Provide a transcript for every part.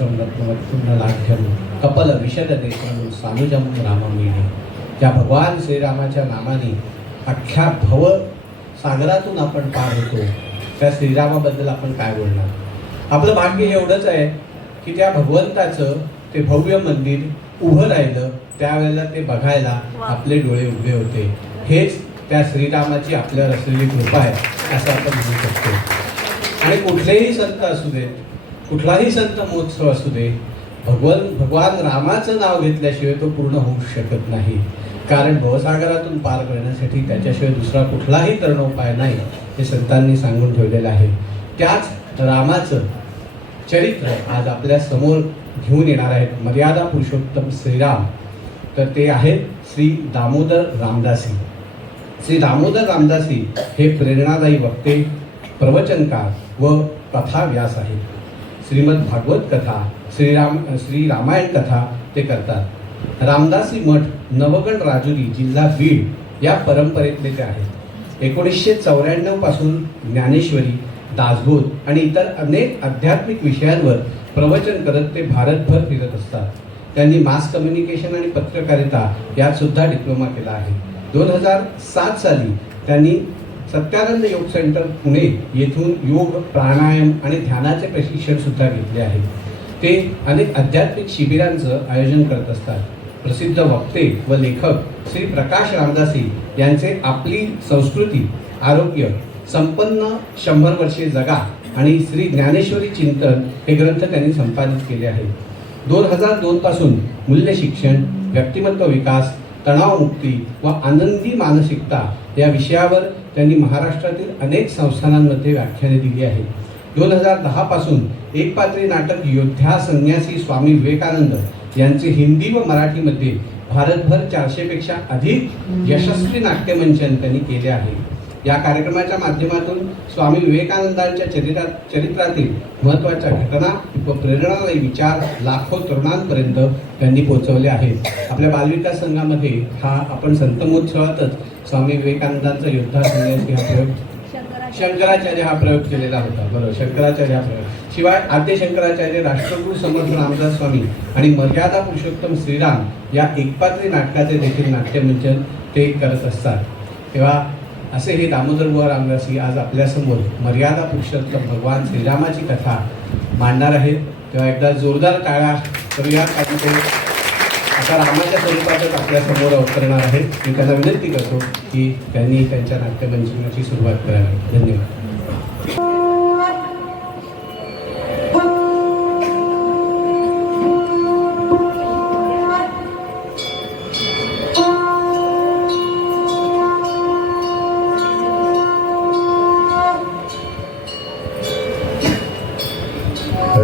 लाघ्यम couple विशद देशम सानुजम राममीने. त्या भगवान श्रीरामाच्या नामाने अख्ख्या भव सागरातून आपण पार होतो. त्या श्रीरामाबद्दल आपण काय बोलणार. आपलं भाग्य एवढंच आहे की त्या भगवंताचं ते भव्य मंदिर उभं राहिलं त्यावेळेला ते बघायला आपले डोळे उभे होते. हेच त्या श्रीरामाची आपल्यावर असलेली कृपा आहे असं आपण म्हणू शकतो. आणि कुठलेही संत असू देत, कुठलाही संत महोत्सव असू दे, भगवान रामाचं नाव घेतल्याशिवाय तो पूर्ण होऊ शकत नाही. कारण भवसागरातून पार करण्यासाठी त्याच्याशिवाय दुसरा कुठलाही तरणोपाय नाही हे संतांनी सांगून ठेवलेलं आहे. त्याच रामाचं चरित्र आज आपल्या समोर घेऊन येणार आहेत मर्यादा पुरुषोत्तम श्रीराम. तर ते आहेत श्री दामोदर रामदासी. श्री दामोदर रामदासी हे प्रेरणादायी वक्ते, प्रवचनकार व कथा व्यास आहेत. श्रीमद भागवत कथा, श्री रामायण कथा ते करतात. रामदासी मठ नवगण राजुरी जिल्हा बीड या परंपरेतले ते आहेत. 1994 पासून ज्ञानेश्वरी, दासबोध आणि इतर अनेक आध्यात्मिक विषयांवर प्रवचन करत ते भारतभर फिरत असतात. त्यांनी मास कम्युनिकेशन आणि पत्रकारिता यात सुद्धा डिप्लोमा केला आहे. 2007 साली त्यांनी सत्यानंद योग सेंटर पुणे येथून योग, प्राणायाम आणि ध्यानाचे प्रशिक्षण सुद्धा घेतले आहे. ते अनेक आध्यात्मिक शिबिरांचं आयोजन करत असतात. प्रसिद्ध वक्ते व लेखक श्री प्रकाश रामदासी यांचे आपली संस्कृती, आरोग्य, संपन्न 100 वर्षे जगा आणि श्री ज्ञानेश्वरी चिंतन हे ग्रंथ त्यांनी संपादित केले आहेत. 2002 पासून मूल्य शिक्षण, व्यक्तिमत्व विकास, तणावमुक्ती व आनंदी मानसिकता या विषयावर त्यांनी महाराष्ट्रातील अनेक संस्थानांमध्ये व्याख्याने दिली आहेत. 2010 पासून एकपात्री नाटक योद्धा संन्यासी स्वामी विवेकानंद यांचे हिंदी व मराठीमध्ये भारतभर 400 पेक्षा अधिक यशस्वी नाट्यमंचन त्यांनी केले आहे. या कार्यक्रमाच्या माध्यमातून स्वामी विवेकानंदांच्या चरित्रातील महत्त्वाच्या घटना व प्रेरणादायी विचार लाखो तरुणांपर्यंत त्यांनी पोहोचवले आहेत. आपल्या बालविकास संघामध्ये हा आपण संत महोत्सवातच स्वामी विवेकानंदांचा योद्धा संन्यासी हा प्रयोग, शंकराचार्य हा प्रयोग केलेला होता. बरोबर, शंकराचार्य हा प्रयोग. शिवाय आद्य शंकराचार्य, राष्ट्रकुल समर्थ रामदास स्वामी आणि मर्यादा पुरुषोत्तम श्रीराम या एकपात्री नाटकाचे देखील नाट्यमंचन ते करत असतात. तेव्हा असे हे दामोदर बुवा रामदासी आज आपल्यासमोर मर्यादा पुरुषोत्तम भगवान श्रीरामाची कथा मांडणार आहेत. तेव्हा एकदा जोरदार टाळ्या करूया. कारण ते आता रामाच्या स्वरूपातच आपल्यासमोर अवतरणार आहेत. मी त्यांना विनंती करतो की त्यांनी त्यांच्या नाट्यमंचनाची सुरुवात करावी. धन्यवाद.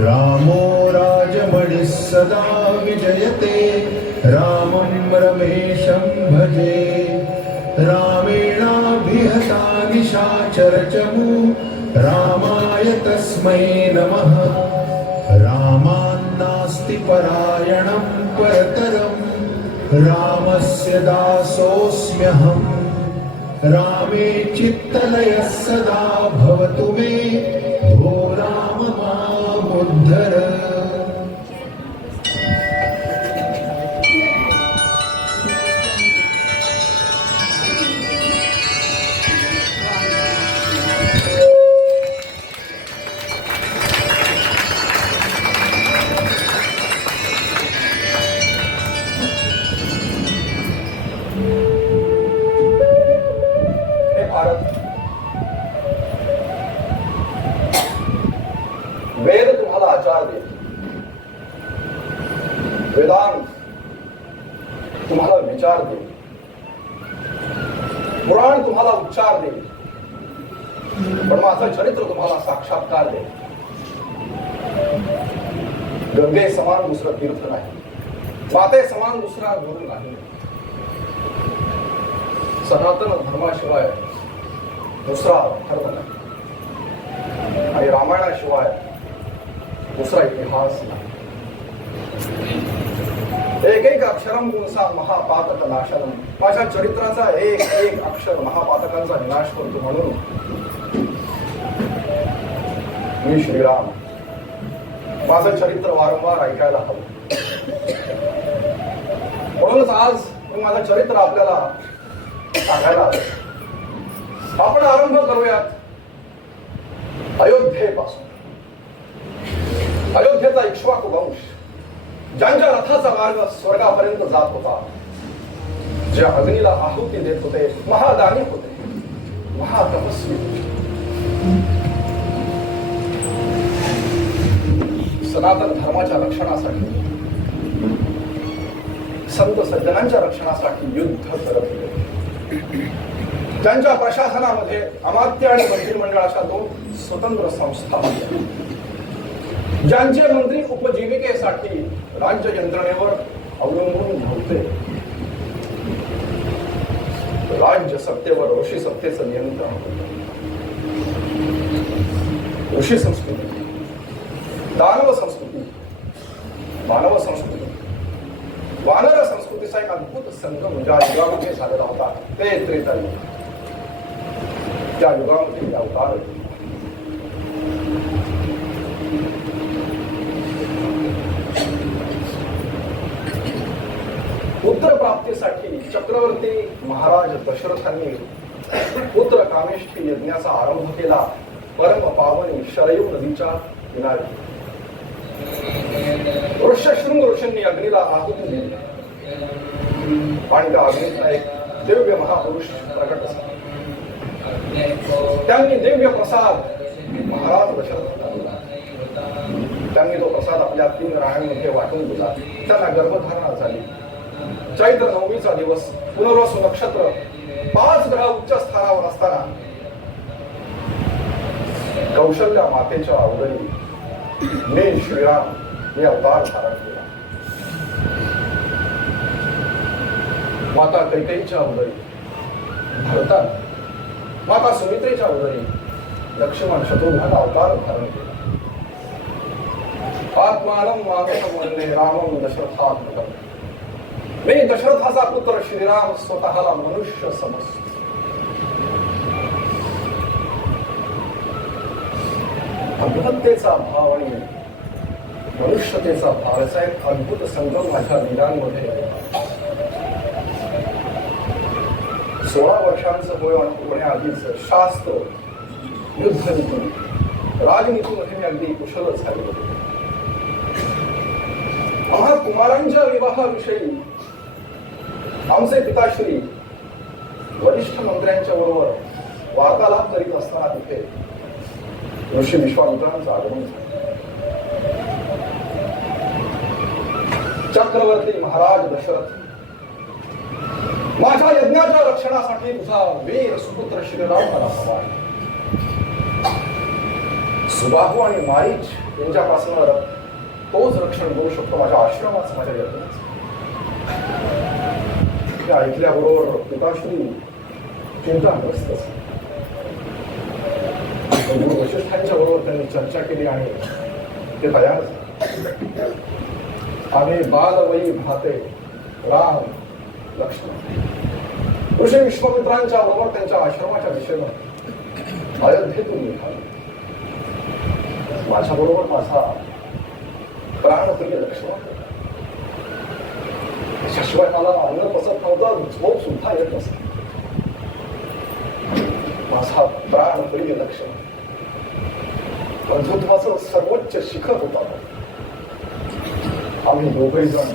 रामो राजमणिः सदा विजयते, रामं रमेशं भजे. रामेणाभिहता निशाचरचमू, रामाय तस्मै नमः. रामान्नास्ति परायणं परतरं, रामस्य दासोऽस्म्यहम्. रामे चित्तलयः सदा भवतु मे, भो राम मामुद्धर. वेद तुम्हाला आचार देईल, वेदांत तुम्हाला विचार देईल, पुराण तुम्हाला उच्चार देईल, पण माझं चरित्र तुम्हाला साक्षात्कार देईल. गंगे समान दुसरं तीर्थ नाही, माते समान दुसरा गुरु नाही. सनातन धर्माशिवाय दुसरा धर्म नाही आणि रामायणाशिवाय दुसरा इतिहास नाही. एक एक अक्षरम पुंसा महापातक नाशनम. माझ्या चरित्राचा एक एक अक्षर महापातकांचा विनाश करतो. म्हणून मी श्रीराम माझं चरित्र वारंवार ऐकायला हवं. म्हणूनच आज मी माझं चरित्र आपल्याला सांगायला आलो. आपण आरंभ करूयात अयोध्येपासून. अयोध्येचा इक्ष्वाकू वंश, ज्यांच्या रथाचा मार्ग स्वर्गापर्यंत जात होता, ज्या अग्नीला आहुती देत होते, महादानी होते, महातपस्वी होते. सनातन धर्माच्या रक्षणासाठी, संत सज्जनांच्या रक्षणासाठी युद्ध करत होते. त्यांच्या प्रशासनामध्ये अमात्य आणि मंत्रिमंडळाच्या 2 स्वतंत्र संस्था होत्या. ज्यांचे मंत्री उपजीविकेसाठी राज्य यंत्रणेवर अवलंबून नव्हते. राज्य सत्तेवर ऋषी सत्तेचं नियंत्रण होतं. ऋषी संस्कृती, दानव संस्कृती, मानव संस्कृती, वानर संस्कृतीचा एक अद्भुत संगम ज्या युगामध्ये झालेला होता ते त्रेतायुग. त्या युगामध्ये अवतार पुत्र प्राप्तीसाठी चक्रवर्ती महाराज दशरथांनी पुत्र कामेष्ठी यज्ञाचा आरंभ केला. परम पावनी शरयू नदीच्या किनारी ऋष्यशृंग ऋषींनी अग्नीला आहुती दिली आणि त्या अग्नीतला एक दिव्य महापुरुष प्रकट झाला. त्यांनी दिव्य प्रसाद महाराज दशरथांना दिला. त्यांनी तो प्रसाद आपल्या 3 राण्यांमध्ये वाटून दिला. त्यांना गर्भधारणा झाली. चैत्र नवमीचा दिवस, पुनर्वसू नक्षत्र, 5 ग्रह उच्च स्थानावर असताना कौशल्या मातेच्या उदरी मी श्रीराम हे अवतार धारण केला. माता कैकेयीच्या उदरी भरतान, माता सुमित्रेच्या उदरी लक्ष्मण शत्रुघ्नाचा अवतार धारण केला. आत्मानं मानसं वन्दे रामं दशरथात्मकं. मी दशरथाचा पुत्र श्रीराम स्वतःला मनुष्य समजतो. अभ्रतेचा भाव आणि मनुष्यतेचा भाव असा एक अद्भुत संगम माझ्या लीलांमध्ये आहे. 16 वर्षांचं होण्याआधीच शास्त्र, युद्धनीती, राजनीतीमध्ये मी अगदी कुशल झाले होते. आम्हा कुमारांच्या विवाहाविषयी आमचे पिताश्री वरिष्ठ मंत्र्यांच्या बरोबर वार्तालाप करीत असताना तिथे ऋषी विश्वामित्रांचं आगमन झालं. चक्रवर्ती महाराज दशरथ, माझ्या यज्ञाच्या रक्षणासाठी तुझा वीर सुपुत्र श्रीराम मला हवा आहे. सुबाहू आणि मारीच यांच्यापासून तोच रक्षण करू शकतो, माझ्या आश्रमाचं, माझ्या यज्ञाचं. ते ऐकल्याबरोबर पिताश्री चिंताग्रस्त झाले. वशिष्ठांच्या बरोबर त्यांनी चर्चा केली आणि ते तयार झाले. आम्ही बालवयी भाते राम लक्ष्मण ऋषी विश्वामित्रांच्या बरोबर त्यांच्या आश्रमाच्या दिशेनं अयोध्येतून निघालो. माझ्या बरोबर माझा प्राणप्रिय लक्ष्मण. त्याच्याशिवाय मला अन्न पसत नव्हतं, झोप सुद्धा येत नसत. माझा प्राणप्रिय लक्ष्मण बंधुत्वाचं सर्वोच्च शिखर होता. आम्ही दोघही जण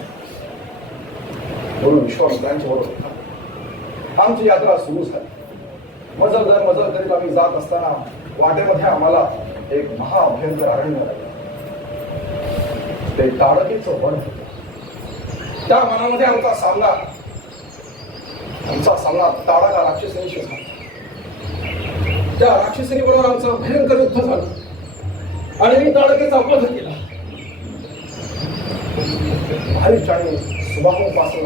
गुरु विश्वामित्रांच्या बरोबर होता. आमची यात्रा सुरू झाली. मजल दर मजल करीत आम्ही जात असताना वाटेमध्ये आम्हाला एक महाभयंकर अरण्य लागलं. ते ताडकीचं वन होतं. त्या वनामध्ये आमचा सामना ताडका राक्षसींशी झाला. त्या राक्षसीनी बरोबर आमचं भयंकर युद्ध झालं आणि मी ताडकेचा वध केला. भारीच आणि सुबाहूपासून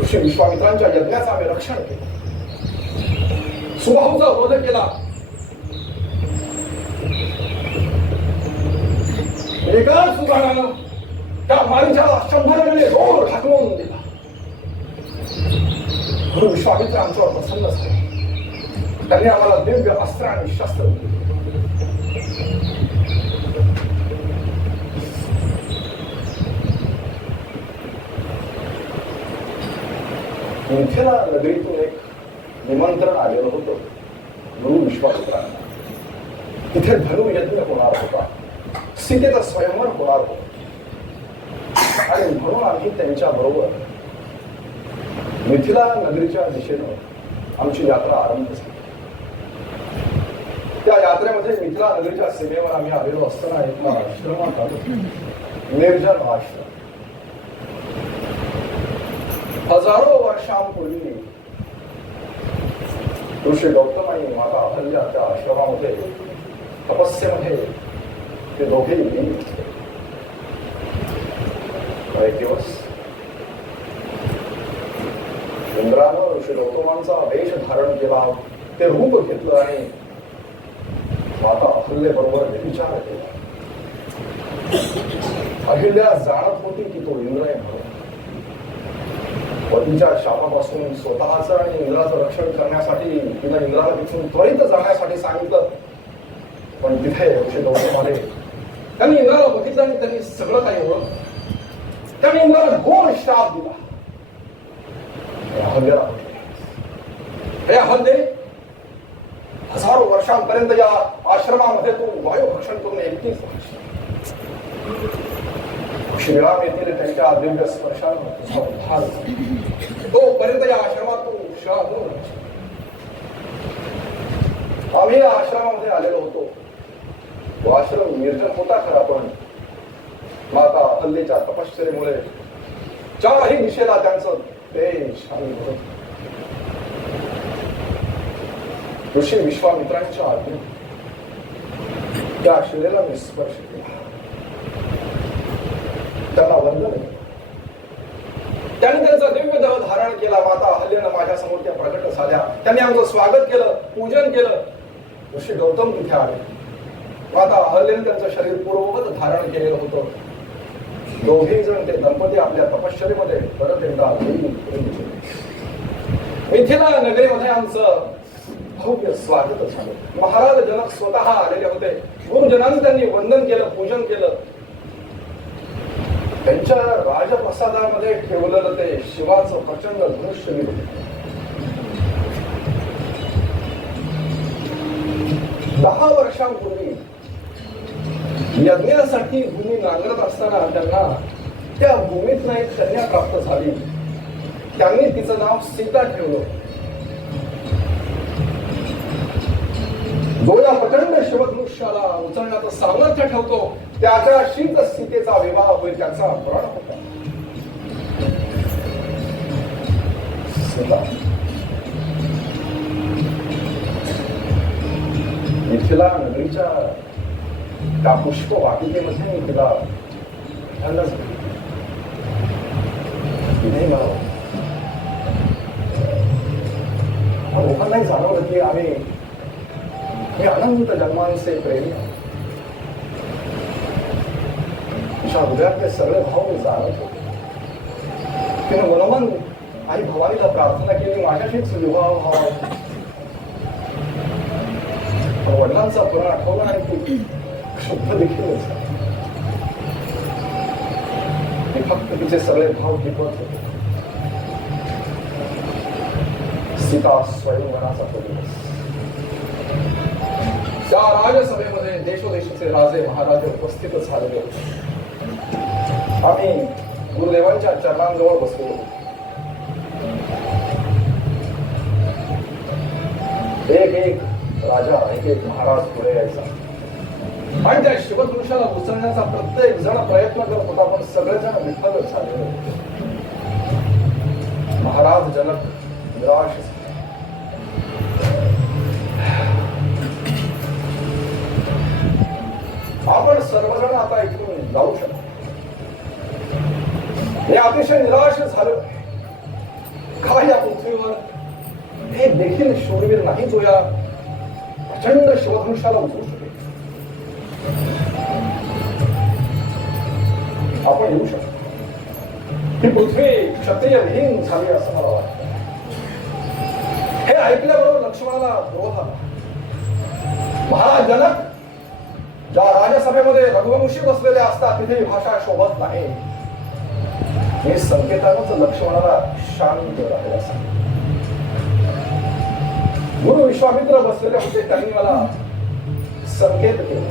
ऋषी विश्वामित्रांच्या यज्ञाचं आम्ही रक्षण केलं. सुबाहूचा वध केला. एकाच सुगारानं त्या मारीच्याला 100 वेळे रोड ढकलून दिला. गुरु विश्वामित्र आमच्यावर प्रसन्न झाले. त्यांनी आम्हाला दिव्य अस्त्र आणि शस्त्र दिले. मिथिला नगरीतून एक निमंत्रण आलेलं होतं गुरु विश्वामित्रांना. तिथे धनुयज्ञ होणार होता, सीतेचा स्वयंवर होणार होता आणि म्हणून आम्ही त्यांच्या बरोबर मिथिला नगरीच्या दिशेनं आमची यात्रा आरंभ झाली. त्या यात्रेमध्ये मिथिला नगरीच्या सीमेवर आम्ही आलेलो असताना एका आश्रमात आलो, निर्जन आश्रम. हजारो वर्षांपूर्वी ऋषी गौतम आणि माता अहल्या त्या आश्रमामध्ये तपस्येमध्ये ते दोघेही लीन होते. एक दिवस इंद्रानं ऋषी गौतमांचा वेश धारण केला, ते रूप घेतलं आणि माता अहल्येबरोबर व्यभिचार केला. अहिल्या जाणत होती की तो इंद्र आहे म्हणून. पतीच्या शापापासून स्वतःचं आणि इंद्राचं रक्षण करण्यासाठी तिनं इंद्राला तिथून त्वरित जाण्यासाठी सांगितलं. पण तिथे ऋषी गौतम आले, त्यांनी इंद्राला बघितलं आणि त्यांनी सगळं काही ओळखलं. त्यांनी इंद्राला घोर शाप दिला. अहल्येला म्हटले, हे अहल्ये, हजारो वर्षांपर्यंत या आश्रमामध्ये तू वायू भक्षण करून एकटीच श्रीराम येथील त्यांच्या दिव्य स्पर्शानं तुझा उद्धार झाला. तोपर्यंत या आश्रमात तू शाहून आम्ही या आश्रमामध्ये आलेलो होतो. तो आश्रम निर्जन होता खरा, पण माता अहल्येच्या तपश्चर्येमुळे चारही दिशेला त्यांचं तेज आणि होत. ऋषी विश्वामित्रांच्या आज्ञेने त्या शिलेला मी स्पर्श केला, त्यांना वंदन केलं. त्यांनी त्यांचा दिव्य देह धारण केला. माता अहल्येनं माझ्या समोर त्या प्रकट झाल्या. त्यांनी आमचं स्वागत केलं, पूजन केलं. ऋषी गौतम तिथे आले. माता अहल्येने त्यांचं शरीर पूर्ववत धारण केलेलं होतं. दोघेही जण ते दंपती आपल्या तपश्चर्येमध्ये परत एकदा मिथिला नगरीमध्ये आमचं भव्य स्वागत झालं. महाराज जनक स्वतः आलेले होते. गुरुजनांनी त्यांनी वंदन केलं, पूजन केलं. त्यांच्या राजप्रसादामध्ये ठेवलेलं ते शिवाचं प्रचंड धनुष्य होते. दहा वर्षांपूर्वी यज्ञासाठी भूमी नांगरत असताना त्यांना त्या भूमीतनं एक कन्या प्राप्त झाली. त्यांनी तिचं नाव सीता ठेवलं. जो या प्रचंड शिवधनुष्याला उचलण्याचं सामर्थ्य ठेवतो त्याच्याशीच सीतेचा विवाह होईल, त्याचा पुराण होता. सीता मिथिला नगरीच्या त्या पुष्प वाटिकेमध्ये मी तिला लोकांनाही जाणवलं की आम्ही हे अनंत जन्मांचे प्रेमी. तिच्या हृदयातले सगळे भाव मी जाणत होते. तिने मनोमन आई भवानीला प्रार्थना केली, माझ्याशीच विवाह व्हावा. वडिलांचा पुराण आठवला आणि ती शुद्ध देखील मी फक्त तिचे सगळे भाव टिकवत होते. सीता स्वयंवराचा तो दिवस. त्या राजसभेमध्ये देशोदेशाचे राजे महाराजे उपस्थित झालेले होते. आम्ही गुरुदेवांच्या चरणांजवळ बसलो होतो. एक एक राजा, एक एक महाराज पुढे यायचा आणि त्या शिवधनुष्याला उचलण्याचा प्रत्येक जण प्रयत्न करत होता, पण सगळेजण विफल झाले होते. महाराज जनक निराश झाले. आपण सर्वजण आता इथून जाऊ शकतो. हे अतिशय निराश झालं. काय या पृथ्वीवर हे देखील शूरवीर नाही जो या प्रचंड शिवधनुष्याला उचलू शकेल. आपण येऊ शकतो. ही पृथ्वी क्षत्रिय विहीन झाली असं मला वाटतं. हे ऐकल्याबरोबर लक्ष्मणाला क्रोध आला. महाराज जनक, ज्या राजसभेमध्ये रघुवंशी बसलेले असतात तिथे ही भाषा शोभत नाही. मी संकेतानंच लक्ष्मणाला शांत राहायला सांगितलं. गुरु विश्वामित्र बसलेले होते, त्यांनी मला संकेत केला.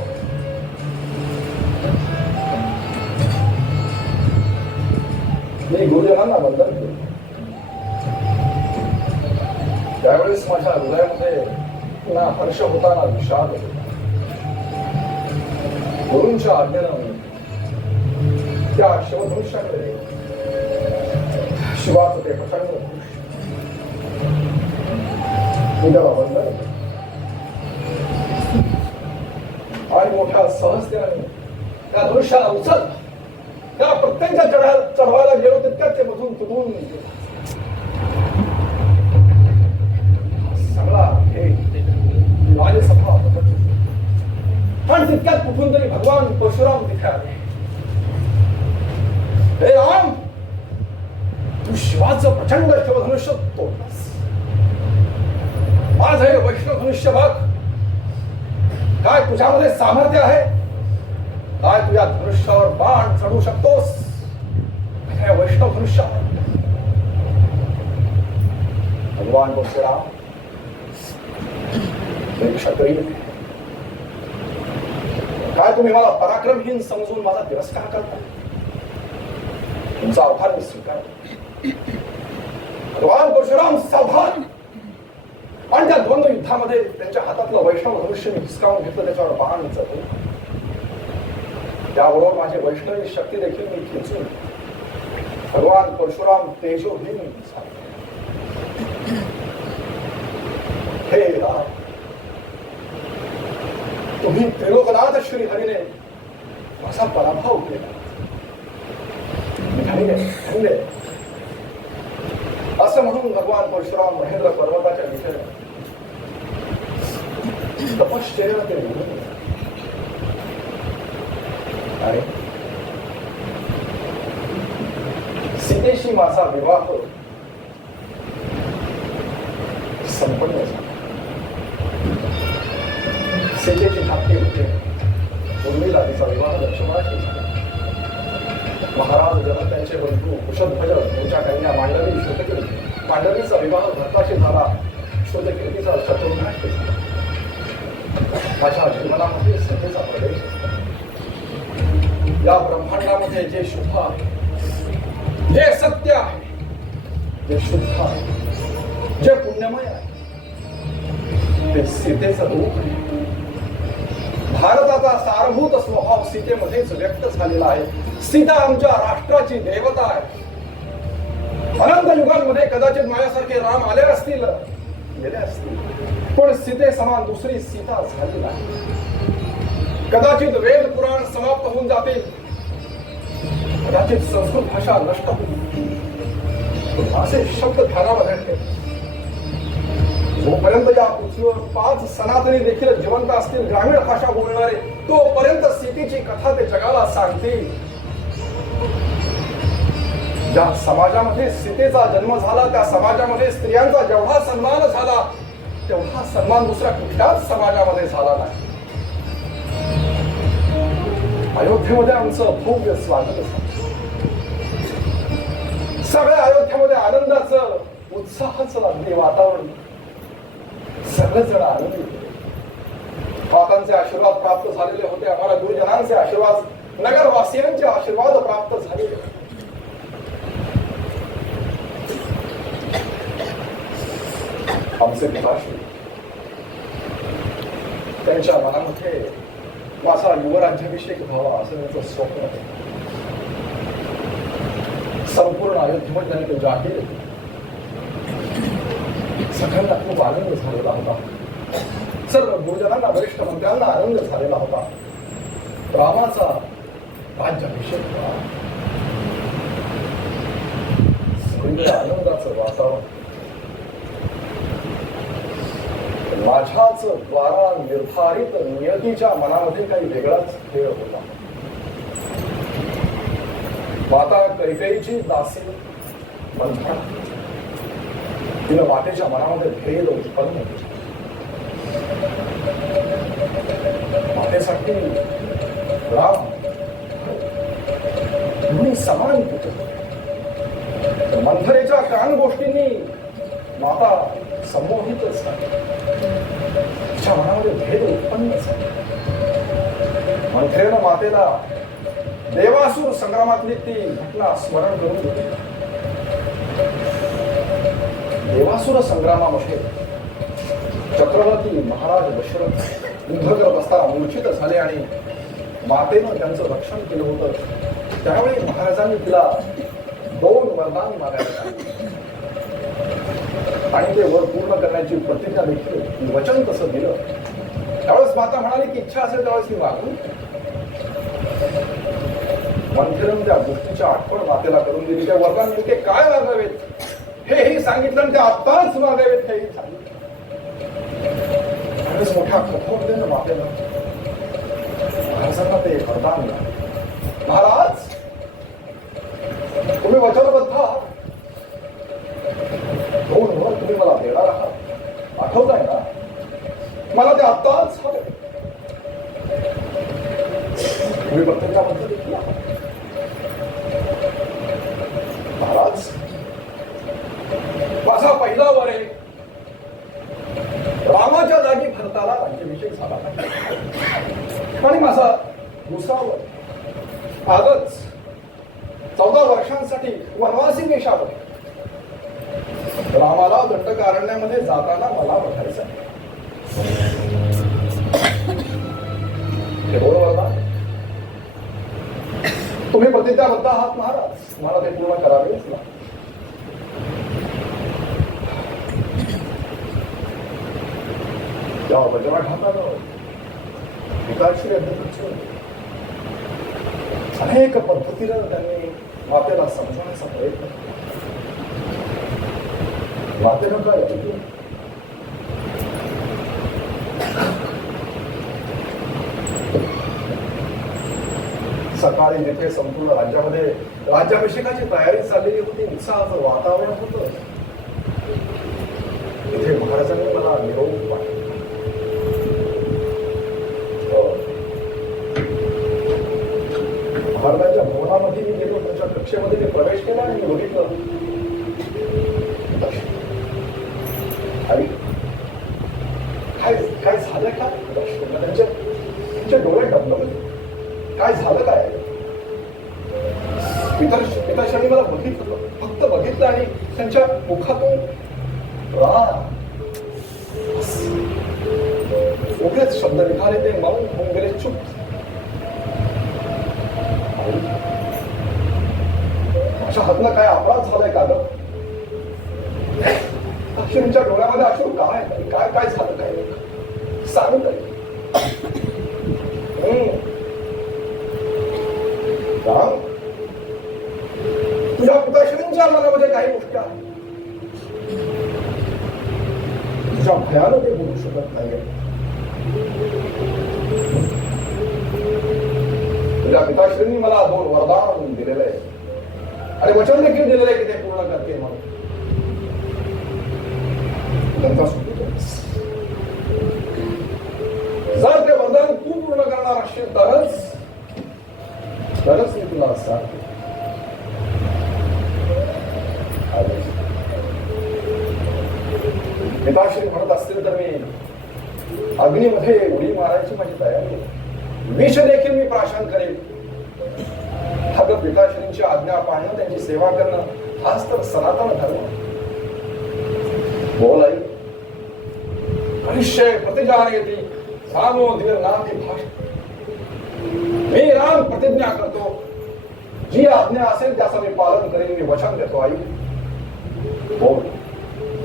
मी गुरुजनांना वंदन केलं. त्यावेळेस माझ्या हृदयामध्ये पुन्हा हर्ष होताना विषाद होता. गुरूंच्या आज्ञेनं त्या शिवधनुष्याकडे शिवाचं ते प्रचंड धनुष्य मी त्याला वंदन केलं. आणि मोठ्या सहजतेने त्या धनुष्याला उचल त्या प्रत्येकच्या चढवायला गेलो तितक्यात ते मधून तुटून सगळा हे राजसभा पण तितक्यात कुठून तरी भगवान परशुराम तिथे आले. हे राम, तू शिवाचं प्रचंड शिवधनुष्य तोडलास. माझं हे वैष्णव धनुष्य बघ, काय तुझ्यामध्ये सामर्थ्य आहे? काय तुझ्या धनुष्यावर बाण चढू शकतोस? हे वैष्णव धनुष्यावर भगवान परशुराम क्षत्रिय, काय तुम्ही मला पराक्रमहीन समजून माझा तिरस्कार करता? तुमचा आभार मी स्वीकारतो. भगवान परशुराम सावधान. आणि त्या द्वंद्व युद्धामध्ये त्यांच्या हातातलं वैष्णव धनुष्य मी हिसकावून घेतलं, त्याच्यावर बाण चढवलं. त्याबरोबर माझी वैष्णवी शक्ती देखील मी खेचून भगवान परशुराम तेजोहीन झाले. हे राम, तुम्ही त्रिलोकनाथ श्री हरीने माझा पराभव केला. धन्य असं म्हणून भगवान परशुराम महेंद्र पर्वताच्या दिशेने तपश्चर्या ते निघून गेले. आणि सीतेशी माझा विवाह संपन्न झाला. सीतेची धाकटी होते उर्मिला, तिचा विवाह लक्ष्मणाशी झाला. महाराज जनक त्यांचे बंधू कुशध्वज त्यांच्या कन्या मांडवी श्रुतकीर्ती, मांडवीचा विवाह भरताशी झाला. श्रुतकीर्तीचा शत्रुघ्नाशी झाला. माझ्या जीवनामध्ये सीतेचा प्रवेश. या ब्रह्मांडामध्ये जे शुद्ध आहे, जे सत्य आहे, जे शुद्ध आहे, जे पुण्यमय आहे, ते सीतेचं रूप आहे. भारताचा सारभूत स्वभाव सीतेमध्येच व्यक्त झालेला आहे. सीता आमच्या राष्ट्राची देवता आहे. अनंत युगांमध्ये कदाचित माझ्यासारखे राम आले असतील, गेले असतील, पण सीते समान दुसरी सीता झाली नाही. कदाचित वेद पुराण समाप्त होऊन जातील, कदाचित संस्कृत भाषा नष्ट होईल, असे शब्द ध्यानामध्ये ठेव. जोपर्यंत या पृथ्वीवर 5 सनातनी देखील जिवंत असतील, ग्रामीण भाषा बोलणारे, तोपर्यंत सीतेची कथा ते जगाला सांगतील. ज्या समाजामध्ये सीतेचा जन्म झाला, त्या समाजामध्ये स्त्रियांचा जेवढा सन्मान झाला, तेवढा सन्मान दुसऱ्या कुठल्याच समाजामध्ये झाला नाही. अयोध्येमध्ये आमचं भव्य स्वागत झालं. सगळ्या अयोध्येमध्ये आनंदाचं, उत्साहाचं अगदी वातावरण. सगळेजण आनंदी होते. मातांचे आशीर्वाद प्राप्त झालेले होते. आम्हाला गुरुजनांचे आशीर्वाद, नगरवासियांचे आशीर्वाद प्राप्त झालेले. आमचे पिताश्री, त्यांच्या मनामध्ये माझा युवराज्याभिषेक व्हावा असं त्यांचं स्वप्न आहे. संपूर्ण अयोध्येमध्ये त्यांनी ते जाहीर केले. सगळ्यांना खूप आनंद झालेला होता. सर्व गुरुजनांना, वरिष्ठ मंत्र्यांना आनंद झालेला होता. रामाचा राज्याभिषेक व्हावा. आनंदाचं वातावरण. माझ्याच द्वारा निर्धारित नियतीच्या मनामध्ये काही वेगळाच खेळ होता. माता कैकेयीची दासी मंथरा, तिनं मातेच्या मनामध्ये भेद उत्पन्न केला. मातेसाठी राम दोन्ही समान होते. छान गोष्टींनी माता संमोहितच झाली. तिच्या मनामध्ये भेद उत्पन्न झाले. मंथरेनं मातेला देवासुर संग्रामातली ती घटना स्मरण करून दिली. देवासुर संग्रामामध्ये चक्रवर्ती महाराज दशरथ युद्ध करत असताना मूर्छित झाले आणि मातेनं त्यांचं रक्षण केलं होतं. त्यावेळी महाराजांनी तिला 2 वरदान मागायला सांगितले आणि ते वर पूर्ण करण्याची प्रतिज्ञा देखील वचन तसं दिलं. त्यावेळेस माता म्हणाली की इच्छा असेल त्यावेळेस मी मागू. मंथरेनं त्या गोष्टीच्या आठवण मातेला करून दिली. त्या वरदान नेमके काय मागावेत हेही सांगितलं आणि ते आत्ताच मागावेत हेही सांगितलं. त्यावेळेस मोठ्या कठोरतेनं मातेला महाराजांना ते वरदान मिळालं. महाराज तुम्ही वचनबद्ध आहात. 2 वर तुम्ही मला देणार आहात. आठवताय ना? मला ते आत्ताच हवे. तुम्ही प्रत्येकाबद्दल देखील आहात. महाराज माझा पहिला वर आहे रामाच्या जागी भरताला राज्याभिषेक झाला आणि माझा दुसरा वर आजच 14 वर्षांसाठी वनवासी वेशावर रामाला दंडकारण्यामध्ये जाताना मला बघायचं. हे 2 वरदान तुम्ही प्रतिज्ञाबद्ध आहात महाराज. मला ते पूर्ण करावेच लागेल. त्या वज्राघातानं पिताश्री अनेक पद्धतीनं त्यांनी मातेला समजवण्याचा प्रयत्न मातेनं काय ऐकलं. सकाळी जिथे संपूर्ण राज्यामध्ये राज्याभिषेकाची तयारी चाललेली होती, उत्साहाचं वातावरण होतं, तिथे महाराजांनी मला निरोप वाटला. महाराजांच्या भवनामध्ये मी गेलो. त्यांच्या कक्षेमध्ये मी प्रवेश केला आणि मी बघितलं काय काय झालं का त्यांच्या डोळे डबडबले. काय झालं काय? पिताश्री मला बघितलं, फक्त बघितलं आणि त्यांच्या मुखातून उभेच शब्द निघाले. ते मौन होऊन गेले, चुप. माझ्या हातनं काय अपराध झालाय का ग? अश्रूंच्या डोळ्यामध्ये अश्रू काय काय काय झालं काय सांग तरी. तुझ्या पिताश्रींच्या मनामध्ये काही गोष्टी आहेत तुझ्या भयानं ते बोलू शकत नाही. तुझ्या पिताश्रींनी मला 2 वरदान दिलेलं आहे आणि वचन देखील दिलेलं आहे की ते पूर्ण करते. म्हणून त्यांचा जर ते वरदान तू पूर्ण करणार असशील तरच मी तुला सांगतो. पिताश्री म्हणत असतील तर मी अग्नीमध्ये उडी मारायची माझी तयारी आहे. विष देखील मी प्राशन करेन. अगं पिताश्रींची आज्ञा पाळणं, त्यांची सेवा करणं हाच तर सनातन धर्म. बोल आई. मनुष्य प्रतिजायती रामो धीरनाथी भाष. मी राम प्रतिज्ञा करतो, जी आज्ञा असेल त्याचं मी पालन करेन. मी वचन देतो आई. बोल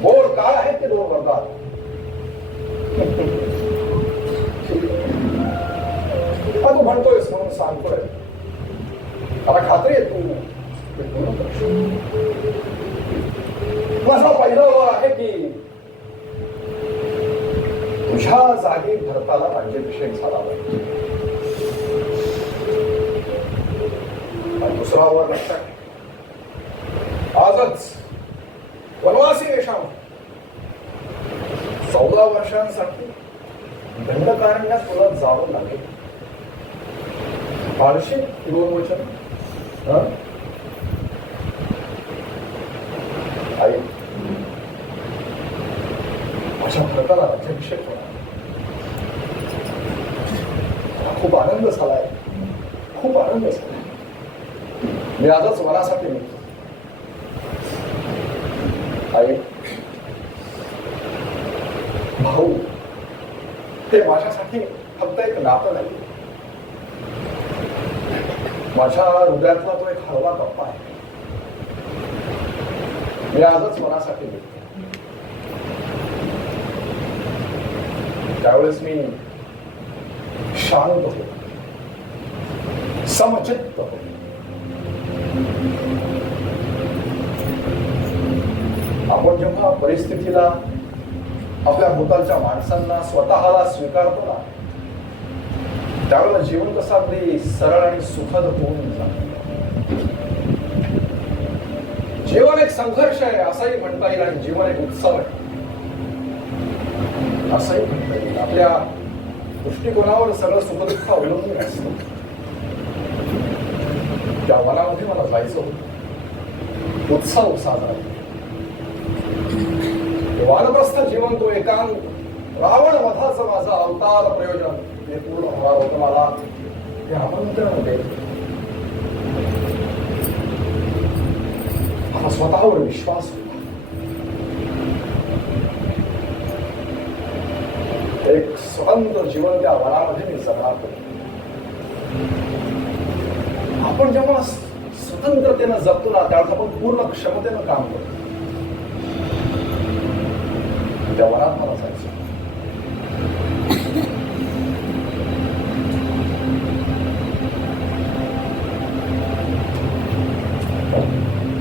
बोल काय आहेत ते 2 वरदान? तू म्हणतोयस म्हणून सांगतोय. मला खात्री आहे तू पूर्ण करशील. माझा पहिला वर आहे की तुझ्या जागी भरताला राज्याभिषेक झाला पाहिजे. दुसरा वर लक्षात आजच वनवासी वेशावर 14 वर्षांसाठी दंडकारण्यात तुला जावं लागेल. पारशी 2 वचन आई. माझ्या भारताला राज्याभिषेक होणार. मला खूप आनंद झालाय, खूप आनंद झालाय. मी आजच वनासाठी निघतो. आई, भाऊ, ते माझ्यासाठी फक्त एक नातं नाही, माझ्या हृदयातला तो एक हळवा टप्पा आहे. मी आजच मनासाठी निघतो. त्यावेळेस मी शांत होतो, समचित्त होतो. आपण जेव्हा परिस्थितीला, आपल्या भोवतालच्या माणसांना, स्वतःला स्वीकारतो ना, त्यावेळेला जीवन कसं अगदी सरळ आणि सुखद होऊन जातं. जीवन एक संघर्ष आहे असंही म्हणता येईल, आणि जीवन एक उत्सव आहे असंही म्हणता येईल. आपल्या दृष्टिकोनावर सगळं सुखदुःख अवलंबून असतं. त्या वनामध्ये मला जायचं होतं, उत्सव साजरा. वानप्रस्थ जीवन, तो एकांत, रावण वधाचं माझं अवतार प्रयोजन हे पूर्ण होणार होतं. मला ते आमंत्रण होते. मला स्वतःवर विश्वास होता. एक स्वतंत्र जीवन त्या वनामध्ये मी जगणार होतो. आपण जेव्हा स्वतंत्रतेनं जगतो ना, त्यावेळेस आपण पूर्ण क्षमतेनं काम करतो. त्या वनात मला जायचं.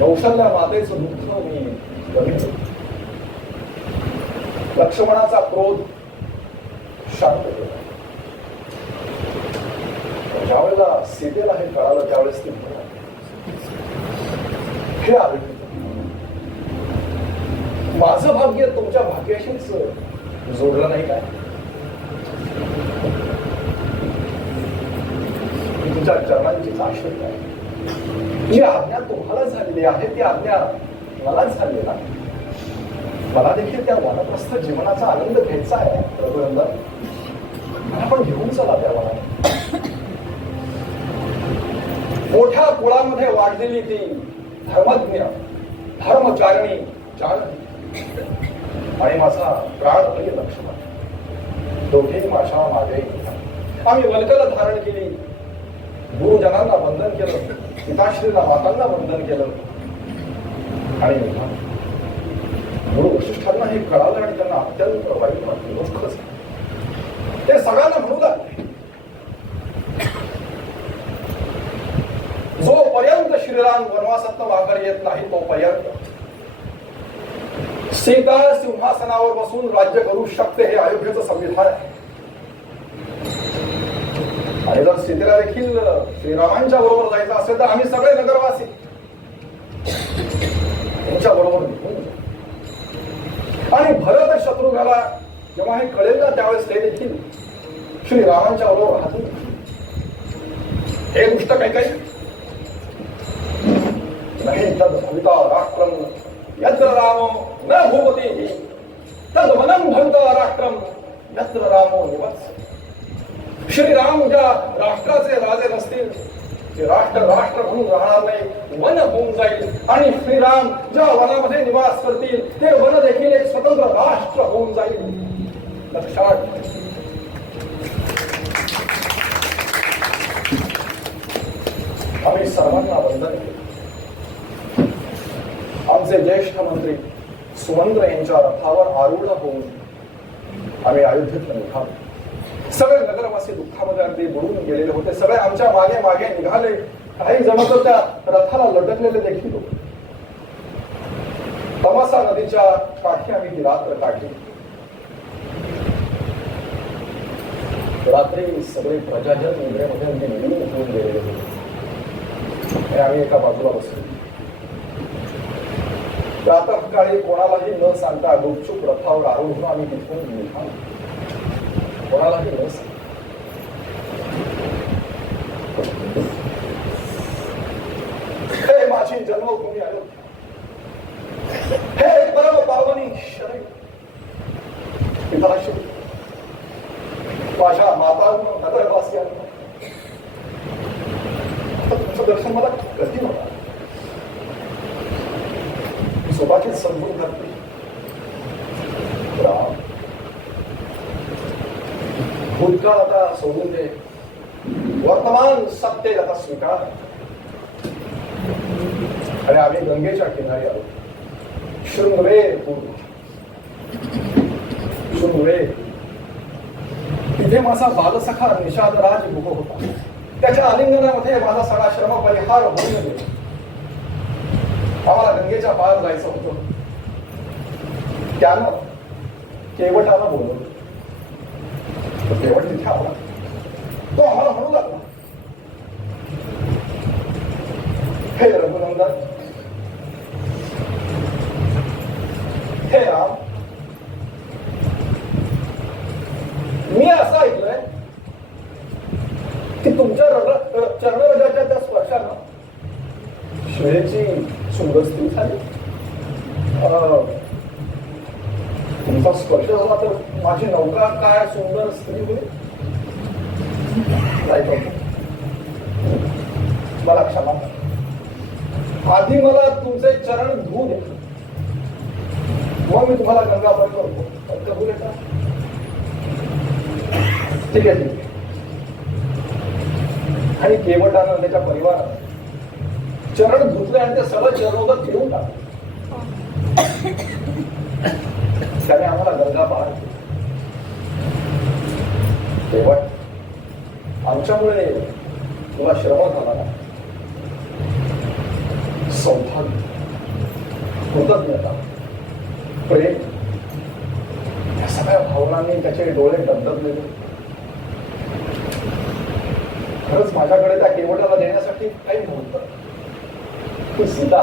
कौशल्या मातेचं दुःख मी बघितलं. लक्ष्मणाचा क्रोध शांत केला. ज्यावेळेला सीतेला हे कळालं, त्यावेळेस ती म्हणाली, हे आले, माझं भाग्य तुमच्या भाग्याशीच जोडलं नाही काय? तुमच्या चरणांचीच आश्रित आहे. जी आज्ञा तुम्हाला झालेली आहे ती आज्ञा मला झालेली नाही. मला देखील त्या वनप्रस्थ जीवनाचा आनंद घ्यायचा आहे. रघुनंदन, मला पण घेऊन चला त्या वनात. मोठ्या कुळामध्ये वाढलेली ती धर्मज्ञ, धर्मचारिणी जानकी आणि माझा प्राणप्रिय लक्ष्मण, दोघेही माझ्या मागे. आम्ही वल्कल धारण केली, गुरुजनांना वंदन केलं, पिताश्रीला मातांना वंदन केलं. आणि गुरु वशिष्ठांना हे कळालं आणि त्यांना अत्यंत वाईट वाटलं, दुःख झालं. ते सगळ्यांना म्हणू लागले, जोपर्यंत श्रीराम वनवासातनं माघारी येत नाही तोपर्यंत सीता सिंहासनावर बसून राज्य करू शकते. हे अयोध्येचं संविधान आहे. आणि जर सीतेला देखील श्रीरामांच्या बरोबर जायचं असेल तर आम्ही सगळे नगरवासी त्यांच्या बरोबर निघून जाऊ. आणि भरत शत्रुघ्नाला जेव्हा हे कळेल ना, त्यावेळेस ते देखील श्रीरामांच्या बरोबर राहतील. हे गोष्ट काही काही नाही. तद भविता राष्ट्रम यत्र रामो न भूपती तद वनं भविता राष्ट्रम यत्र रामो निवत्सति. श्रीराम ज्या राष्ट्राचे राजे नसतील ते राष्ट्र राष्ट्र म्हणून राहणार नाही, वन होऊन जाईल. आणि श्रीराम ज्या वनामध्ये निवास करतील ते वन देखील एक स्वतंत्र राष्ट्र होऊन जाईल. लक्षात. आम्ही सर्वांना वंदन केलं. आमचे ज्येष्ठ मंत्री सुमंत्र यांच्या रथावर आरूढ होऊन आम्ही अयोध्येत निघालो. सगळे नगरवासी दुःखामध्ये अगदी बुडून गेलेले होते. सगळे आमच्या मागे मागे निघाले. काही जण तर त्या रथाला लटकलेले देखील होते. तमासा नदीच्या काठी आम्ही ती रात्र काढली. रात्री सगळे प्रजाजन निद्रेमध्ये अगदी निघून होऊन गेलेले होते. आम्ही एका बाजूला बसलो. प्रातःकाळी कोणालाही न सांगता गुपचूप रथावर आरूढ आम्ही तिथून निघालो. कोणालाही न सांगता. हे माझी जन्मभूमी अयोध्या, हे परम पावनी शरीर, दर्शन मला कधी होणार? स्वतःचीच समजून घातली. राम, भूतकाळ आता सोडून दे, वर्तमान सत्य आता स्वीकार. आणि आम्ही गंगेच्या किनारी आलो. शृंगवेर पूर्व, शृंगवेर. तिथे माझा बालसखा निषादराज मुख होता. त्याच्या आलिंगनामध्ये माझा सगळा श्रम परिहार होऊन गेला. आम्हाला गंगेच्या पार जायचं होतं. त्यानं केवटाला बोलवलं. केवट तिथे आला. तो आम्हाला म्हणू लागला, हे रघुनंदन, हे राम, मी असं ऐकलंय की तुमच्या चरणरजाच्या त्या स्पर्शानं श्रेयेची सुंदरस्त्री झाली. तुमचा स्पर्श झाला तर माझी नौका काय सुंदर स्त्री होईल. मला क्षमा करा. आधी मला तुमचे चरण धुवू दे, मग मी तुम्हाला गंगा पार करतो. कबूल आहे का? ठीक आहे, ठीक आहे. आणि केवटानं त्याच्या परिवारानं चरण धुतले आणि ते सगळं चरणोदक घेऊन टाकलं. त्याने आम्हाला गंगा पार केली. केवट, आमच्यामुळे तुला श्रम झाला ना. सौभाग्य, कृतज्ञता, प्रेम, या सगळ्या भावनांनी त्याचे डोळे डबडबलेले. खरंच माझ्याकडे त्या केवटाला देण्यासाठी काही नव्हतं. ती सीता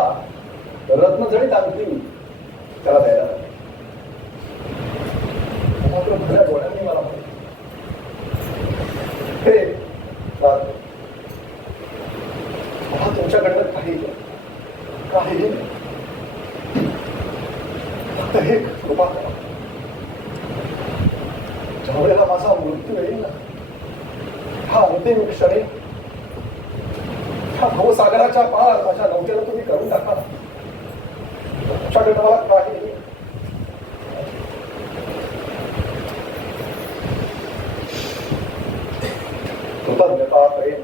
रत्नजडीत आणखी त्याला द्यायला लागली. मात्र भल्या डोळ्यांनी मला म्हणले, हे तुमच्याकडनं काही फक्त हे कृपा करा. ज्यावेळेला माझा मृत्यू येईल ना, हा अंतिम क्षणी ह्या भवसागराच्या पार माझ्या नौकेला तुम्ही करून टाका. तुमच्याकडे मला काही कृतज्ञता, प्रेम,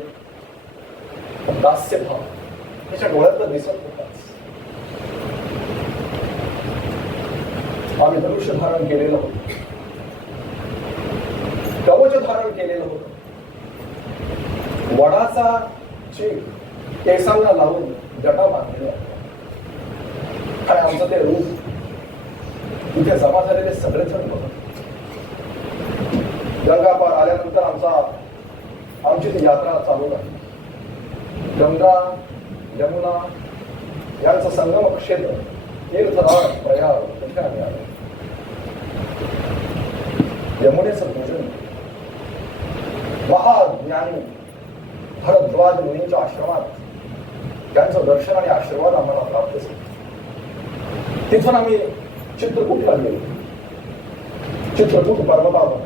दास्य भाव त्याच्या डोळ्यात दिसत होताच. आम्ही धनुष्य धारण केलेलं होतं, कवच धारण केलेलं होतं. वडाचा चीक केसांना लावून जटा बांधलेला. आणि आमचं ते रूप तिथे जमा झालेले सगळेजण बघत. गंगापार आल्यानंतर आमची ती यात्रा चालू झाली. गंगा, यमुना यांचं संगम क्षेत्र तीर्थराज प्रयाग तिथे आम्ही आलो. यमुनेचं पूजन महाज्ञानी भरद्वाज मुनींच्या आश्रमात त्यांचं दर्शन आणि आशीर्वाद आम्हाला प्राप्त झाले. तिथून आम्ही चित्रकूटला गेलो. चित्रकूट पर्वतावर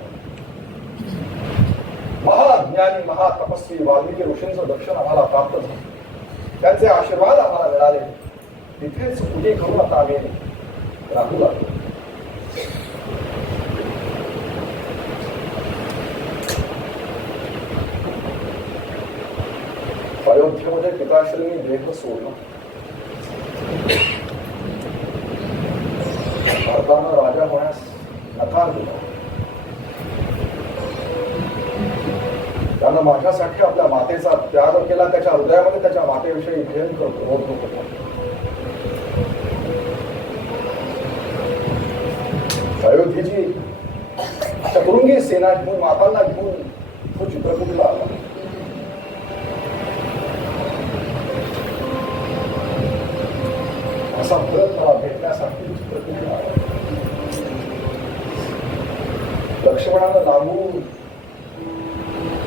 महाज्ञानी महातपस्वी वाल्मिकी ऋषींचं दर्शन आम्हाला प्राप्त झालं. त्यांचे आशीर्वाद आम्हाला मिळाले. तिथेच पूजे करून आता आम्ही राहू लागलो. अयोध्येमध्ये पिताश्रींनी देह सोडला. भारतानं राजा होण्यास नकार दिला. त्यानं माझ्यासाठी आपल्या मातेचा त्याग केला. त्याच्या हृदयामध्ये त्याच्या मातेविषयी भयंकर क्रोध होता. अयोध्येची चतुरंगी सेना घेऊन मातांना घेऊन तो चित्रकूटला आला. असा भरत मला भेटण्यासाठी चित्रकूटला आला. लक्ष्मणानं लागून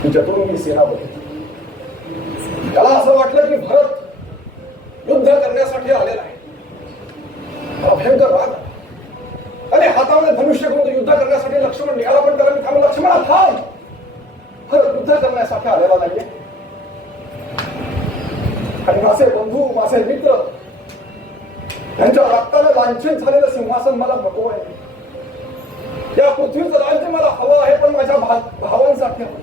ती चतुरंगी सेना बघितली. त्याला असं वाटलं की भरत युद्ध करण्यासाठी आलेला आहे. भयंकर राग आणि हातामध्ये धनुष्य घेऊन युद्ध करण्यासाठी लक्ष्मण निघाला. पण त्याला मी थांबलो, लक्ष्मणा थांब, भरत युद्ध करण्यासाठी आलेला नाहीये. आणि माझे बंधू, माझे मित्र, त्यांच्या रक्ताने लांछन झालेलं सिंहासन मला नको आहे. या पृथ्वीचं राज्य मला हवं आहे, पण माझ्या भावांसाठी हवं,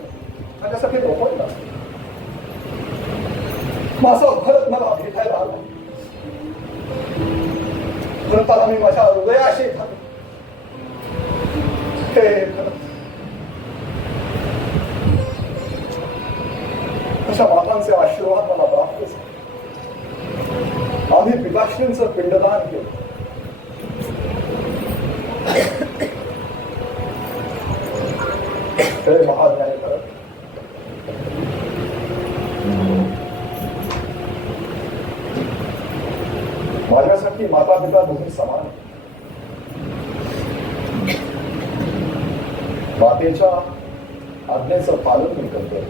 माझ्यासाठी नको आहे. माझा भरत मला भेटायला आला. भरताला मी माझ्या हृदयाशी घातलं. हे भरत, अशा मातांचे आशीर्वाद मला प्राप्त झाले. आम्ही पिताश्रींचं पिंडदान केलं. हे महाज्ञानी भरत, माझ्यासाठी माता पिता दोन्ही समान. मातेच्या आज्ञेचं पालन मी करतोय.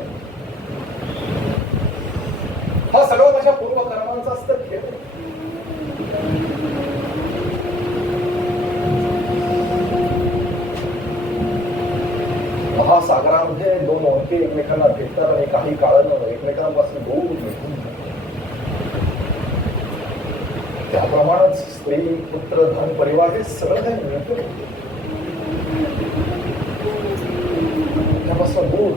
हा सगळा माझ्या पूर्वकर्मांचाच तर खेळ आहे. महासागरामध्ये दोन ओळखी एकमेकांना भेटतात आणि काही काळानं एकमेकांपासून दूर निघून जातात. त्याप्रमाणेच स्त्री, पुत्र, धन, परिवार हे सगळं काही मिळतं. त्यापासून दूर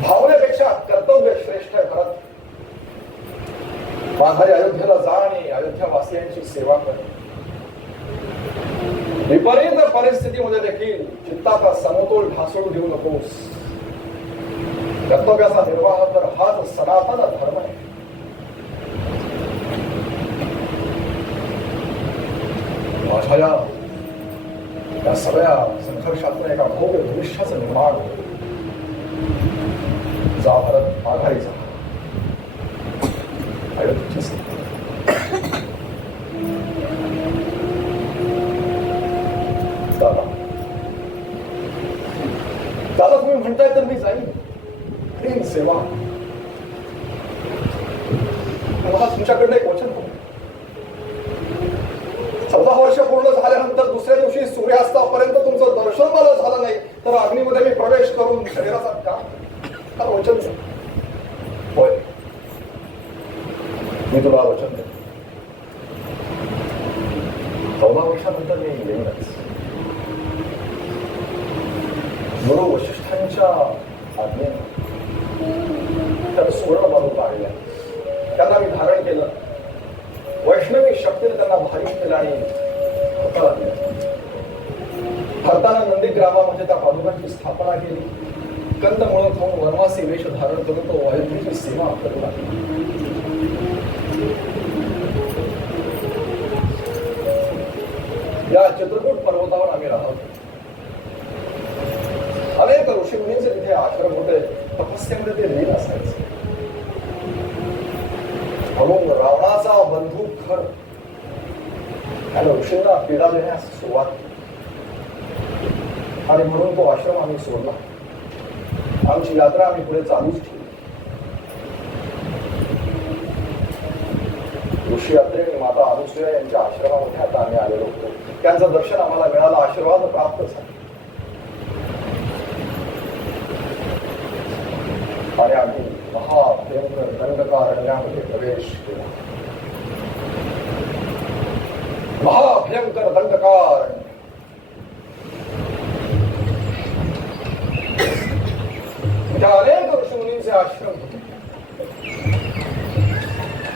भावनेपेक्षा कर्तव्य श्रेष्ठ आहे. भरत, माघारी अयोध्येला जा आणि अयोध्यावासियांची सेवा कर. विपरीत परिस्थितीमध्ये देखील चित्ताचा समतोल ढासळू देऊ नकोस. कर्तव्याचा निर्वाह तर हाच सनातन धर्म आहे. माझ्या या सगळ्या संघर्षातून एका भव्य भविष्याचं निर्माण होतं. जा भरत, माघारी जा. दादा तुम्ही म्हणताय तर मी जाईन. प्रेम सेवा मला तुमच्याकडनं एक वचन होतं. 14 वर्ष पूर्ण झाल्यानंतर दुसऱ्या दिवशी सूर्यास्तापर्यंत तुमचं दर्शन मला झालं नाही तर अग्नीमध्ये मी प्रवेश करून शरीराचा का वचन होय. मी तुला वचन देतो. 14 वर्षानंतर मी येईनच. गुरु वशिष्ठांच्या आज्ञेने त्याला सुवर्ण बाजू काढल्या. त्यांना मी धारण केलं. वैष्णवी शक्तीने त्यांना भारी केलं आणि हाताला दिलं. भरताना नंदीग्रामामध्ये त्या पादुकांची स्थापना केली. कंदमुळं खाऊन वनवासी वेश धारण करून तो अयोध्येची सीमा करू लागला. या चित्रकूट पर्वतावर आम्ही राहतो. अनेक ऋषीमुनींचे तिथे आश्रम होते. तपस्येमध्ये ते लीन असायचे. म्हणून रावणाचा बंधू खर त्याला ऋषींना पीडा देण्यास सुरुवात केली आणि म्हणून तो आश्रम आम्ही सोडला. आमची यात्रा आम्ही पुढे चालूच ठेवली. ऋषी अत्रे आणि माता अनुसूया यांच्या आश्रमामध्ये आता आम्ही आलेलो होतो. त्यांचं दर्शन आम्हाला मिळालं. आशीर्वाद प्राप्त झाला आणि आम्ही महाभयंकर दंडकारण्यामध्ये प्रवेश केला. महाभयंकर दंडकारण्य त्या अनेक ऋषीमुनींचे आश्रम होते.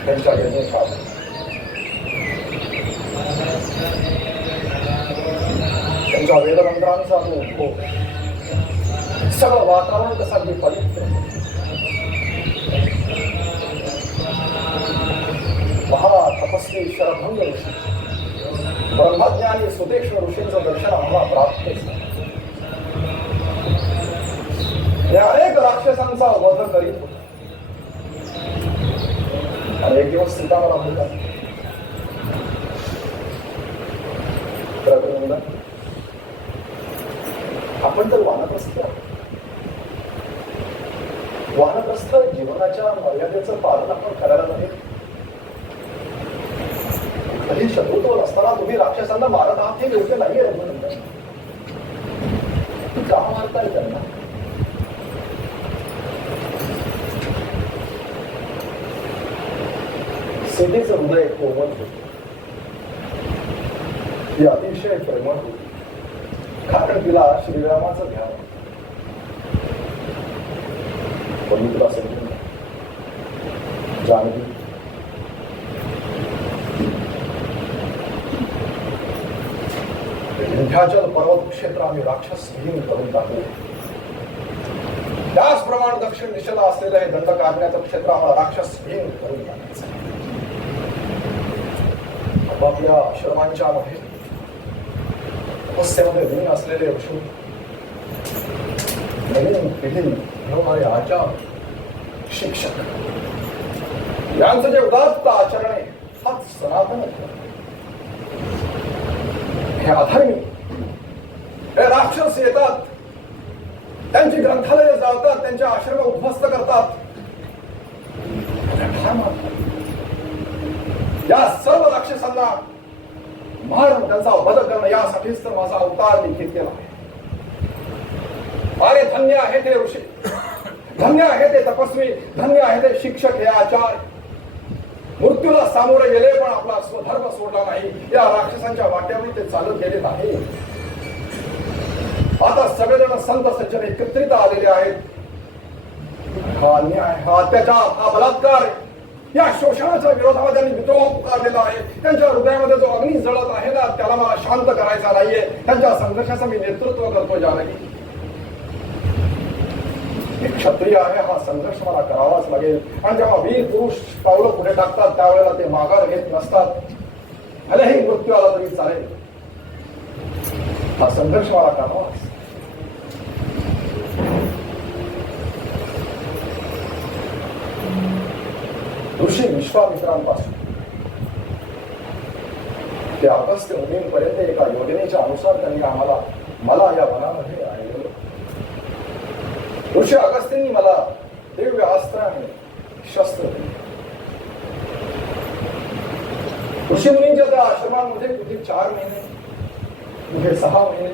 त्यांच्या यज्ञशाळा त्यांच्या वेदमंत्रांचा तो उद्भव सगळं वातावरण कसं अगदी पवित्र. महातपस्वी शरभंग ऋषी ब्रह्मज्ञानी सुदेक्ष्ण ऋषींचं दर्शन आम्हाला प्राप्त झालं. या अनेक राक्षसांचा वध करीत होता आणि एक दिवस सीता मला म्हणतात, आपण तर वानप्रस्थ आहोत. वानप्रस्थ जीवनाच्या मर्यादेचं पालन आपण करायला नाही. कधी शत्रुत्व असताना तुम्ही राक्षसांना मारत आहात हे योग्य नाहीये. का मारताय त्यांना? सीतेचं हृदय कोमल होते, ती अतिशय प्रेमळ होती, कारण तिला श्रीरामाचं ध्यान. पण मी तुला समजून जानकी, विंध्याचल पर्वत क्षेत्र आम्ही राक्षस विहीन करून टाकले. त्याचप्रमाणे दक्षिण दिशेला असलेलं हे दंडकारण्याचं क्षेत्र आम्हाला राक्षस विहीन करून टाकायचं. आपापल्या आश्रमांच्या मध्ये तपस्येमध्ये लीन असलेले ऋषी, नवीन पिढी घडवणारे आचार्य, शिक्षक यांचं जे उदात्त आचरण आहे हाच सनातन धर्म. हे अधर्मी, हे राक्षस येतात, त्यांची ग्रंथालय जाळतात, त्यांच्या आश्रम उद्ध्वस्त करतात, या सर्व राक्षसांना मारून त्यांचा वध करणं यासाठीच तर माझा अवतार लिखित केला आहे. अरे धन्य आहे ते ऋषी, धन्य आहे ते तपस्वी, धन्य आहे ते शिक्षक, हे आचार्य मृत्यूला सामोरे गेले पण आपला स्वधर्म सोडला नाही. या राक्षसांच्या वाट्यावर ते चालत गेले नाही. आता सगळेजण संत सज्जन एकत्रित आलेले आहेत. हा अन्याय, हा अत्याचार, हा बलात्कार, या शोषणाच्या विरोधात त्यांनी विद्रोह पुकारलेला आहे. त्यांच्या हृदयामध्ये जो अग्नी जळत आहे ना, त्याला मला शांत करायचा नाहीये. त्यांच्या संघर्षाचं मी नेतृत्व करतो. जानकी, एक क्षत्रिय आहे, हा संघर्ष मला करावाच लागेल. आणि जेव्हा वीर पुरुष पावलं पुढे टाकतात त्यावेळेला ते माघार घेत नसतात. भलेही मृत्यू आला तरी चालेल, हा संघर्ष मला करावाच. ऋषी विश्वामित्रांपासून ते अगस्त्य मुनींपर्यंत एका योजनेच्या अनुसार त्यांनी मला या वनामध्ये आणलेलं. ऋषी अगस्त्यांनी मला दिव्य अस्त्र आणि शस्त्र दिले. ऋषी मुनींच्या त्या आश्रमांमध्ये कुठे 4 महिने, कुठे 6 महिने,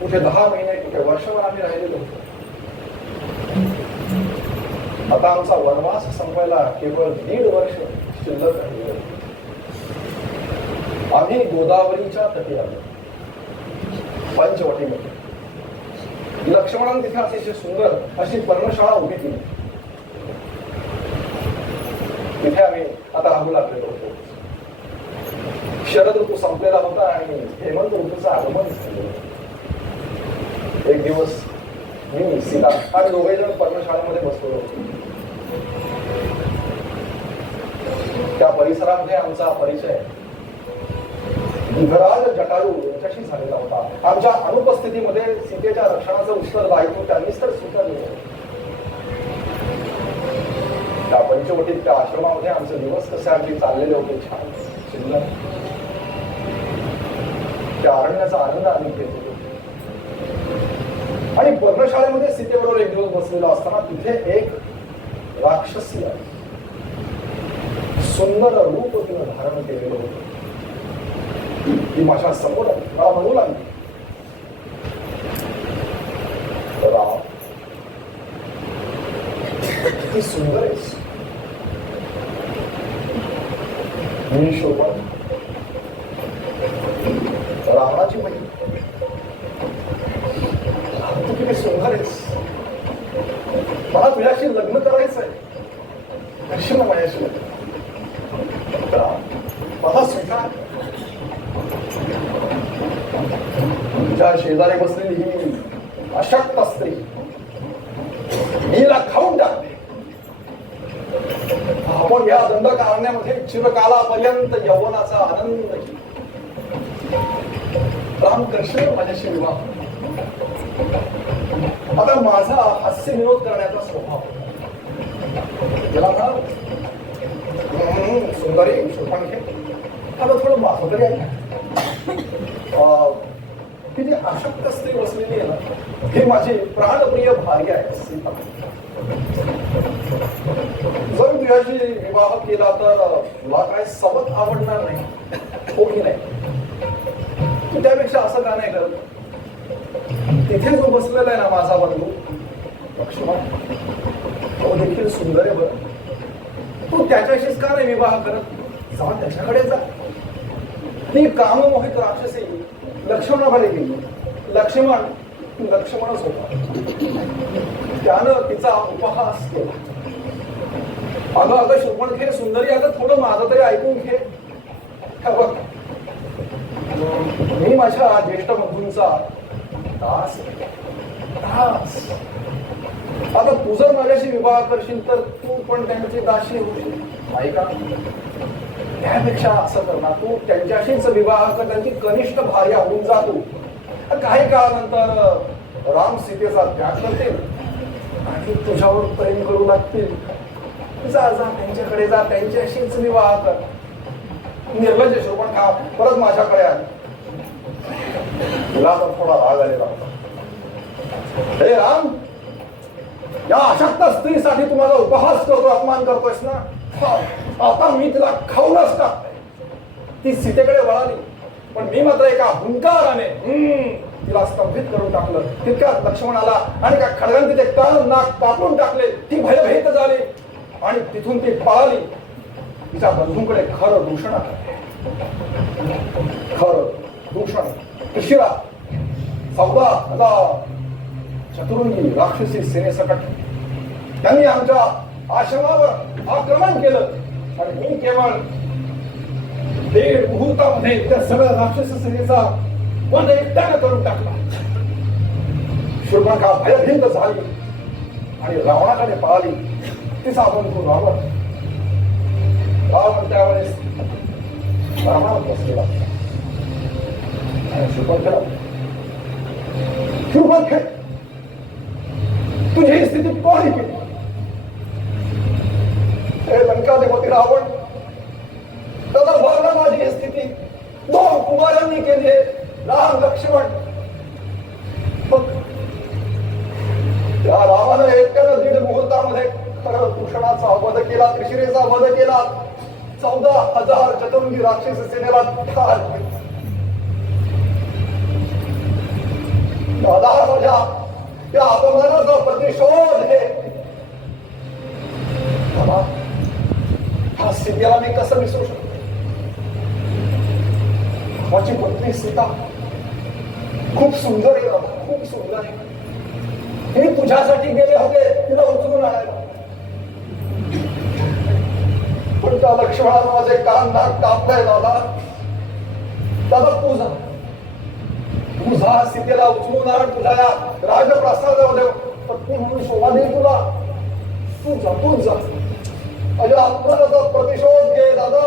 कुठे 10 महिने, कुठे वर्षभर आम्ही राहिलेलो होतो. आता आमचा वनवास संपवायला केवळ 1.5 वर्ष शिल्लक राहिले. आम्ही गोदावरीच्या तटी आलो, पंचवटीमध्ये. लक्ष्मणाने तिथे अतिशय सुंदर अशी पर्णशाळा उभी केली. तिथे आम्ही आता राहू लागलेलो होतो. शरद ऋतू संपलेला होता आणि हेमंत ऋतूचं आगमन झालेलं. एक दिवस मी, सीता आणि दोघे जण पर्णशाळेमध्ये बसलो होतो. त्या परिसरामध्ये आमचा परिचय विघराज जटायू यांच्याशी झालेला होता. आमच्या अनुपस्थितीमध्ये सीतेच्या रक्षणाचं उत्तरदायित्व त्यांनीच तर स्वीकारलं. त्या पंचवटीत, त्या आश्रमामध्ये आमचे दिवस कसे अगदी चाललेले होते, छान शिल्लक. त्या अरण्याचा आनंद आम्ही घेत होतो. आणि पर्णशाळेमध्ये सीतेबरोबर एक दिवस बसलेला असताना तिथे एक राक्षसी आहे. सुंदर रूप तिनं धारण केलेलं होतं. ती माझ्या समोर आली, मला म्हणू लागली, राम, किती सुंदर आहेस. मी शोभा, रावणाची बहीण, तू किती सुंदर आहेस. मला तुझ्याशी लग्न करायचं आहे. करशील ना माझ्याशी लग्न? मला स्वीकार. तुझ्या शेजारी बसलेली ही अशक्त स्त्री मीला खाऊन टाकते. आपण या दंडकारण्यामध्ये चिरकालापर्यंत यौवनाचा आनंद घेऊ. राम, करशील माझ्याशी विवाह? आता माझा हास्य विनोद करण्याचा स्वभाव. त्याला म्हणाल, सुंदरी शोभांखे, आता थोडं माझं तरी आहे. ही जी अशक्त स्त्री बसलेली आहे ना, ही माझी प्राणप्रिय भार्या आहे सीता. जर तुझ्याशी विवाह केला तर तुला काय सबत आवडणार नाही, हो की नाही? तू त्यापेक्षा असं का नाही करत? तिथे जो बसलेला आहे ना माझा बंधू लक्ष्मण, तो देखील सुंदर आहे बरं. तू त्याच्याशीच का नाही विवाह करत? जा त्याच्याकडे जा. ती काममोहित राक्षसी लक्ष्मणाकडे गेली. लक्ष्मणच होता. त्यानं तिचा उपहास केला. अगं शोभणखे सुंदरी, अगं थोडं माझं तरी ऐकून घे. बघ, मी माझ्या ज्येष्ठ बंधूंचा दास. आता तू जर माझ्याशी विवाह करशील तर तू पण त्यांची दासी होशील, नाही का? त्यापेक्षा असं कर ना, तू त्यांच्याशीच विवाह कर, त्यांची कनिष्ठ भार्या होऊन जा. तू काही काळानंतर राम सीतेचा त्याग करतील आणि तुझ्यावर प्रेम करू लागतील. जा त्यांच्याकडे जा, त्यांच्याशीच विवाह कर. निर्लज्ज शोभणखा परत माझ्याकडे आली. तुला तर थोडा राग आलेला होता. हे राम, या अशक्त स्त्रीसाठी तुम्हाला उपहास करतो, अपमान करतोयस ना? आता मी तिला खाऊनच टाकतोय. ती सीतेकडे वळाली, पण मी मात्र एका हुंकाराने तिला स्तंभित करून टाकलं. तितक्यात लक्ष्मण आला आणि एका खडगाने तिचे कान नाक कापून टाकले. ती भयभीत झाली आणि तिथून ती पळाली. तिच्या बंधूंकडे खरं दूषण आलं. खरं दूषण. उशिरा 14 चतुरंगी राक्षसी सेनेसकट त्यांनी आमच्या आश्रमावर आक्रमण केलं आणि मी केवळ 1.5 मुहूर्तामध्ये त्या सगळ्या राक्षसी सेनेचा वध एकट्यानं करून टाकला. शूर्पणखा भयभीत झाली आणि रावणाकडे पळाली. तिचा बंधू रावण त्यावेळेस रावणात बसलेला. शूर्पणखे, तुझी स्थिती कोणी केली? हे लंकाधिपती रावण, त्याला बघणं माझी स्थिती 2 कुमारांनी केली. राम लक्ष्मण. त्या रामानं एकट्यानं 1.5 मुहूर्तामध्ये खरं दूषणाचा वध केला, त्रिशिरेचा वध केला. 14,000 चतुरंगी राक्षसी सेनेला ठार केलं. दादा, माझ्या या अपमानाचा प्रतिशोध हे हा सीतेला मी कसं विसरू शकतो? माझी पत्नी सीता खूप सुंदर आहे बाबा, खूप सुंदर आहे. मी तुझ्यासाठी गेले होते तिला उचलून आणायला, पण त्या लक्ष्मणानं माझे कान नाक कापलंय. दादा तुझा सीतेला उचलून आण, तुझ्या या राजप्रसादामध्ये पत्नी म्हणून शोभा देईल तुला. तू जा माझ्या अपमानाचा प्रतिशोध घे दादा,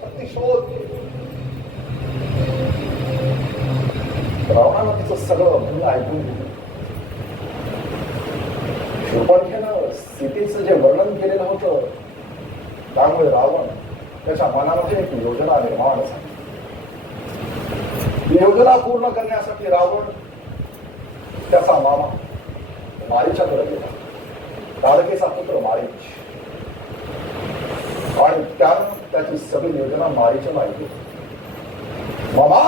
प्रतिशोध घे. रावणानं तिचं सगळं म्हणणं ऐकून घेतलं. शूर्पणखेनं सीतेचं जे वर्णन केलेलं होतं त्यामुळे रावण त्याच्या मनामध्ये एक योजना निर्माण झाली. योजना पूर्ण करण्यासाठी रावण त्याचा मामा मारीच्याकडे गेला. ताडकेचा पुत्र मारीच, आणि त्यानं त्याची सगळी योजना मारीच्या ऐकली. मामा,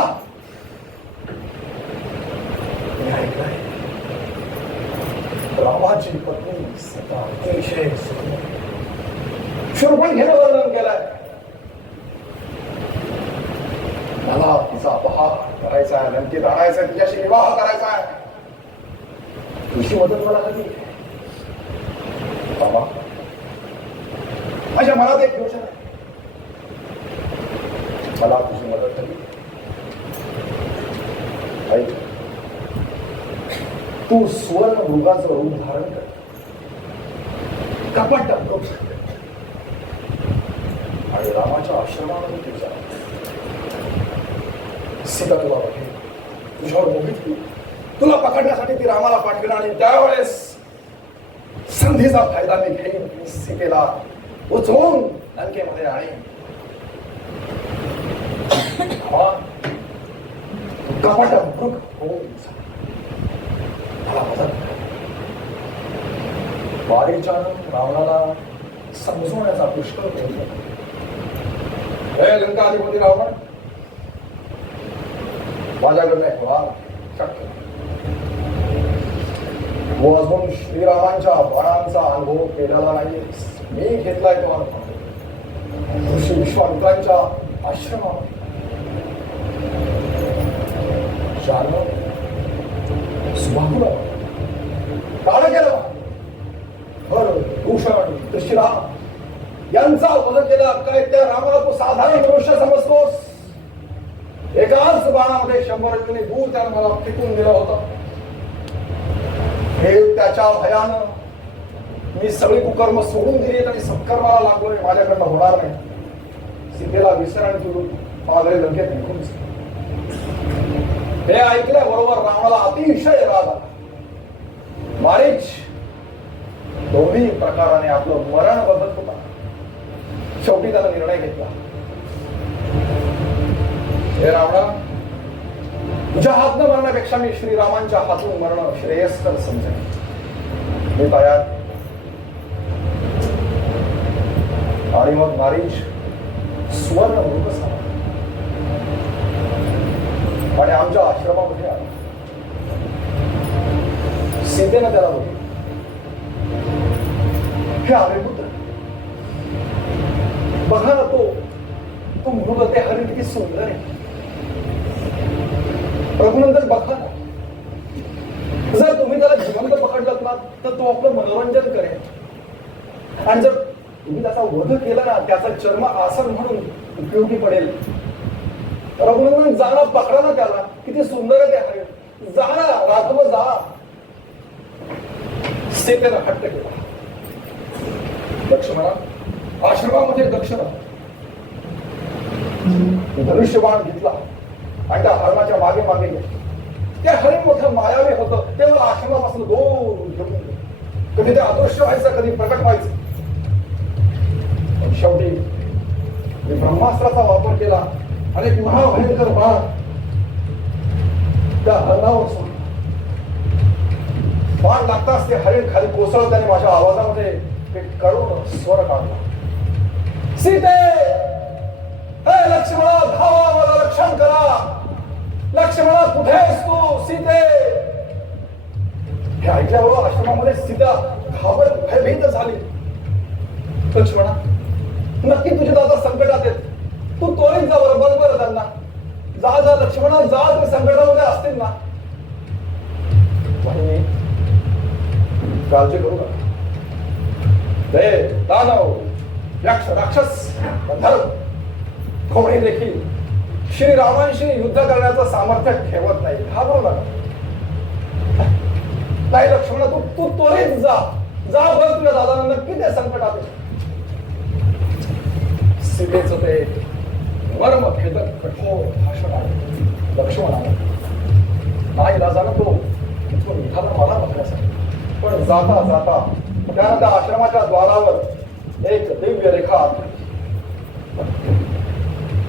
मी ऐकलंय रामाची पत्नी सीता अतिशय शूर्पणखेनं वर्णन केलंय. मला तिचा अपहार करायचा आहे, लंकेत आणायचा आहे, तिच्याशी विवाह करायचा आहे. तुझी मदत मला हवी. बाबा, माझ्या मनात एक योजना आहे. मला तुझी मदत हवी. ऐक, तू सुवर्ण मृगाचं रूप धारण कर, कपट टाकतोस आणि रामाच्या आश्रमामध्ये तुझा सीता तुला बघेल, तुझ्यावर मोहित होईल. तुला पकडण्यासाठी ती रामाला पाठवेल आणि त्यावेळेस संधीचा फायदा मी घेईन. सीतेला उचलून लंकेमध्ये आणीन. कपट मृग होऊन मला मदत. वारीच्यानं रावणाला समजवण्याचा पुष्कळ प्रयत्न केला. हे लंकाधिपती रावण, माझ्याकडनं एक वाद शक्य. अजून श्रीरामांच्या बाणांचा अनुभव केलेला नाही. मी घेतलाय तो अनुभव. ऋषी विश्वामित्रांच्या आश्रमावर जाणव सुभागुला काळ केलं हर भूषण दृष्टीराम यांचा वध केला. काय त्या रामाला तू साधारण मनुष्य समजतोस? एकाच बाणामध्ये 100 जणी दूर त्यानं मला फेकून दिलं होतं. हे त्याच्या भयानं मी सगळी कुकर्म सोडून दिली आणि सत्कर्माला लागलोय. माझ्याकडनं होणार नाही. सीतेला विसरण करून मागरे लंकेत निघून हे ऐकल्याबरोबर रामाला अतिशय राग आला. मारीच दोन्ही प्रकाराने आपलं मरण बघत होता. शेवटी त्याला निर्णय घेतला, हे रावणा, तुझ्या हातनं मरण्यापेक्षा मी श्रीरामांच्या हातून मरण श्रेयस्कर समजेन. मी तयार. आणि मग मारीच स्वर्ण मृग झाला आणि आमच्या आश्रमामध्ये आला. सीतेनं त्याला बघितलं. हे आर्यपुत्र, बघा ना, तो मृग, ते हरिण किती सुंदर आहे. रघुनंदन बघा ना, जर तुम्ही त्याला जिवंत पकडलात ना तर तो आपलं मनोरंजन करेल. आणि जर तुम्ही त्याचा वध केला ना, त्याचा चर्म आसन म्हणून उपयोगी पडेल. रघुनंदन जाणा, पकडा ना त्याला, किती सुंदर आहे ते हरिण. जा ना, राघव जा. सीतेनं हट्ट केला. लक्ष्मणा, आश्रमामध्ये दक्षिणा धनुष्यबाण घेतला आणि त्या हरणाच्या मागे मागे गेला. ते हरिण मोठं मायावी होतं. ते मला आश्रमापासून दूर घेऊन गेलं. कधी ते अदृश्य व्हायचं, कधी प्रकट व्हायचं. शेवटी मी ब्रह्मास्त्राचा वापर केला आणि एक महाभयंकर बाण त्या हरणावर सोडला. बाण लागताच ते हरिण खाली कोसळत आणि माझ्या आवाजामध्ये एक करुण स्वर काढला, सीते, हे लक्ष्मणा, धावा, मला रक्षण करा. लक्ष्मणा, कुठे आहेस तू? सीते. हे ऐकल्याबरोबर आश्रमामध्ये सीता घाबरत भयभीत झाली. लक्ष्मणा, नक्की तुझे दादा संकटात आहेत. तू त्वरित जा, बरोबर त्यांना. जा जा लक्ष्मणा, जा, ते संकटामध्ये असतील ना. काळजी करू नका. दे, दानव, यक्ष, राक्षस, गंधर्व कोणी देखील श्रीरामांशी युद्ध करण्याचं सामर्थ्य ठेवत नाही. घाबरू नका. नाही लक्ष्मणा, तू त्वरित जा. जा, बघ तुझ्या दादांना नक्की ते संकटात आहे. सीतेचं ते वर्मभेदक कठोर भाषण आहे. लक्ष्मणाने नाही राजानं तो इथून निघाला मला बघण्यासाठी. पण जाता जाता त्यानं त्या आश्रमाच्या द्वारावर एक दिव्य रेखा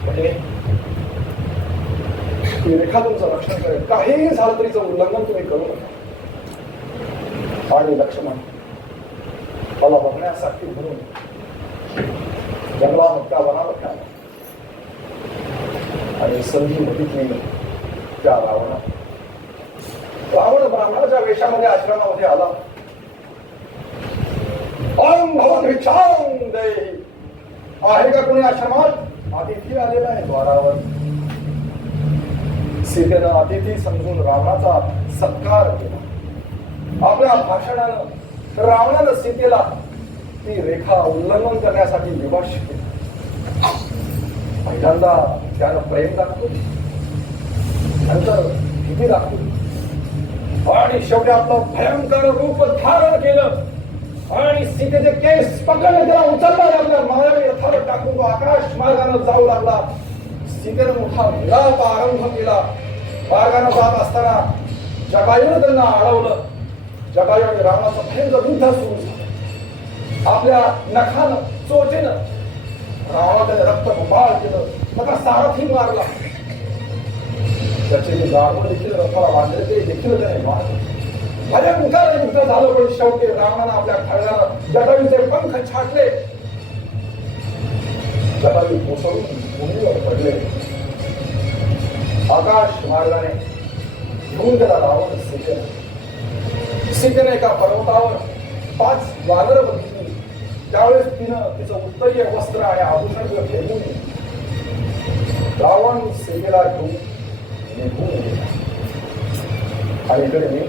म्हणजे ती रेखा तुमचं रक्षण करेल. काहीही झालं तरीचं उल्लंघन तुम्ही करू नका. आणि लक्ष्मण मला बघण्यासाठी म्हणून जंगलामध्ये वनावर आला आणि संधी बघितली त्या रावण ब्राह्मणाच्या वेशामध्ये आश्रमामध्ये आला. आहे का कोणी आश्रमात? अतिथी आलेला आहे द्वारावर. सीतेनं अतिथी समजून रावणाचा सत्कार केला. आपल्या भाषणानं रावणानं सीतेला ती रेखा उल्लंघन करण्यासाठी विवश केली. पहिल्यांदा त्यानं प्रेम दाखवलं, नंतर भीती दाखवली आणि शेवटी आपलं भयंकर रूप धारण केलं आणि सीतेचे केस पकडले, त्याला उचलला, आपल्या मायावी रथावर टाकून तो आकाश मार्गाने जाऊ लागला. सीतेनं मोठा विलाप आरंभ केला. मार्गाने जात असताना जटायूने त्यांना अडवलं. जटायू आणि रावणाचं भयंकर युद्ध सुरू झालं. आपल्या नखानं, चोचेनं रावणाने रक्त बंबाळ केलं. त्याचा सारथी मारला. त्याचे गाढव देखील रथाला बांधले, ते देखील त्याने मारले. भयंकर युद्ध झालं. पण शेवटी रावणानं आपल्या खड्यानं जटायूचे पंख छाटले. जटायू कोसळून भूमीवर पडले. आकाश मार्गाने घेऊन गेला रावण सीतेने. सीतेने एका पर्वतावर 5 वानरं बघितली त्यावेळेस तिनं तिचं उत्तरीय वस्त्र आणि आभूषण ठेवून रावण सीतेला घेऊन निघून गेला. आणि इकडे मी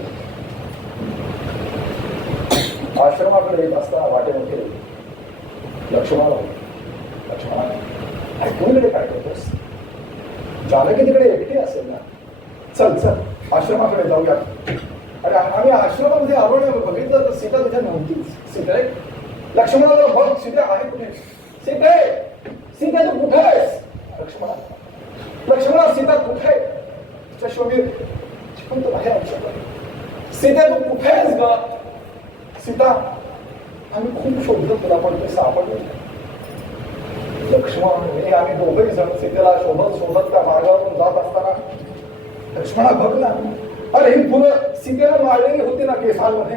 आश्रमाकडे येत असताना वाटेमध्ये लक्ष्मणाला ऐकून इकडे काय करतोस? जानकी तिकडे एकटी असेल ना. चल चल आश्रमाकडे जाऊया. आणि आम्ही आश्रमामध्ये आलो नाही, बघितलं तर सीता तिथे नव्हतीच. सीते, लक्ष्मणाला बघ सीते आहे कुठे? सीते, सीते तू कुठे आहेस? लक्ष्मणा सीता कुठे आहे? तिच्याशिवाय मी जिवंत नाही राहू शकत. सीते तू कुठे आहेस ग? सीता, आम्ही खूप शोधलं तुला पण ते सापडलं. लक्ष्मण हे आम्ही दोघंही जण सीतेला शोधत त्या मार्गावरून जात असताना लक्ष्मणा बघ ना, अरे ही फुलं सीतेला मारलेली होती ना केसांमध्ये.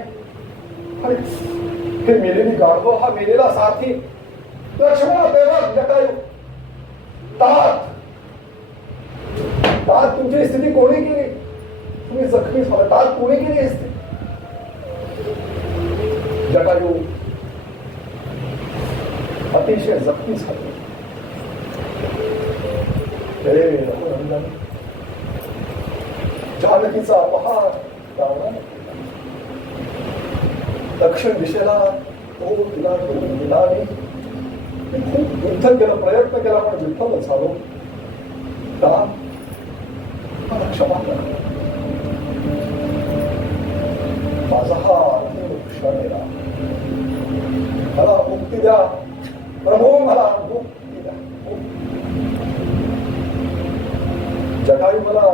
अरे हे मेलेली गाढव, हा मेलेला साथी. लक्ष्मणा तेव्हा जटायू, तात तुमची स्थिती कोणी केली? तुम्ही जखमी झाला, तात कोणी केली असते? जटायू अतिशय जखमी झाले. जानकीचा अपहार रावणाने केला. दक्षिण दिशेला तो तिला घेऊन गेला. मी खूप युद्ध केलं, प्रयत्न केला, पण विफल झालो. मला क्षमा करा. माझा हा क्षण आहे. मला मुक्ती द्या प्रभू, मला मुक्ती द्या. जटायू मला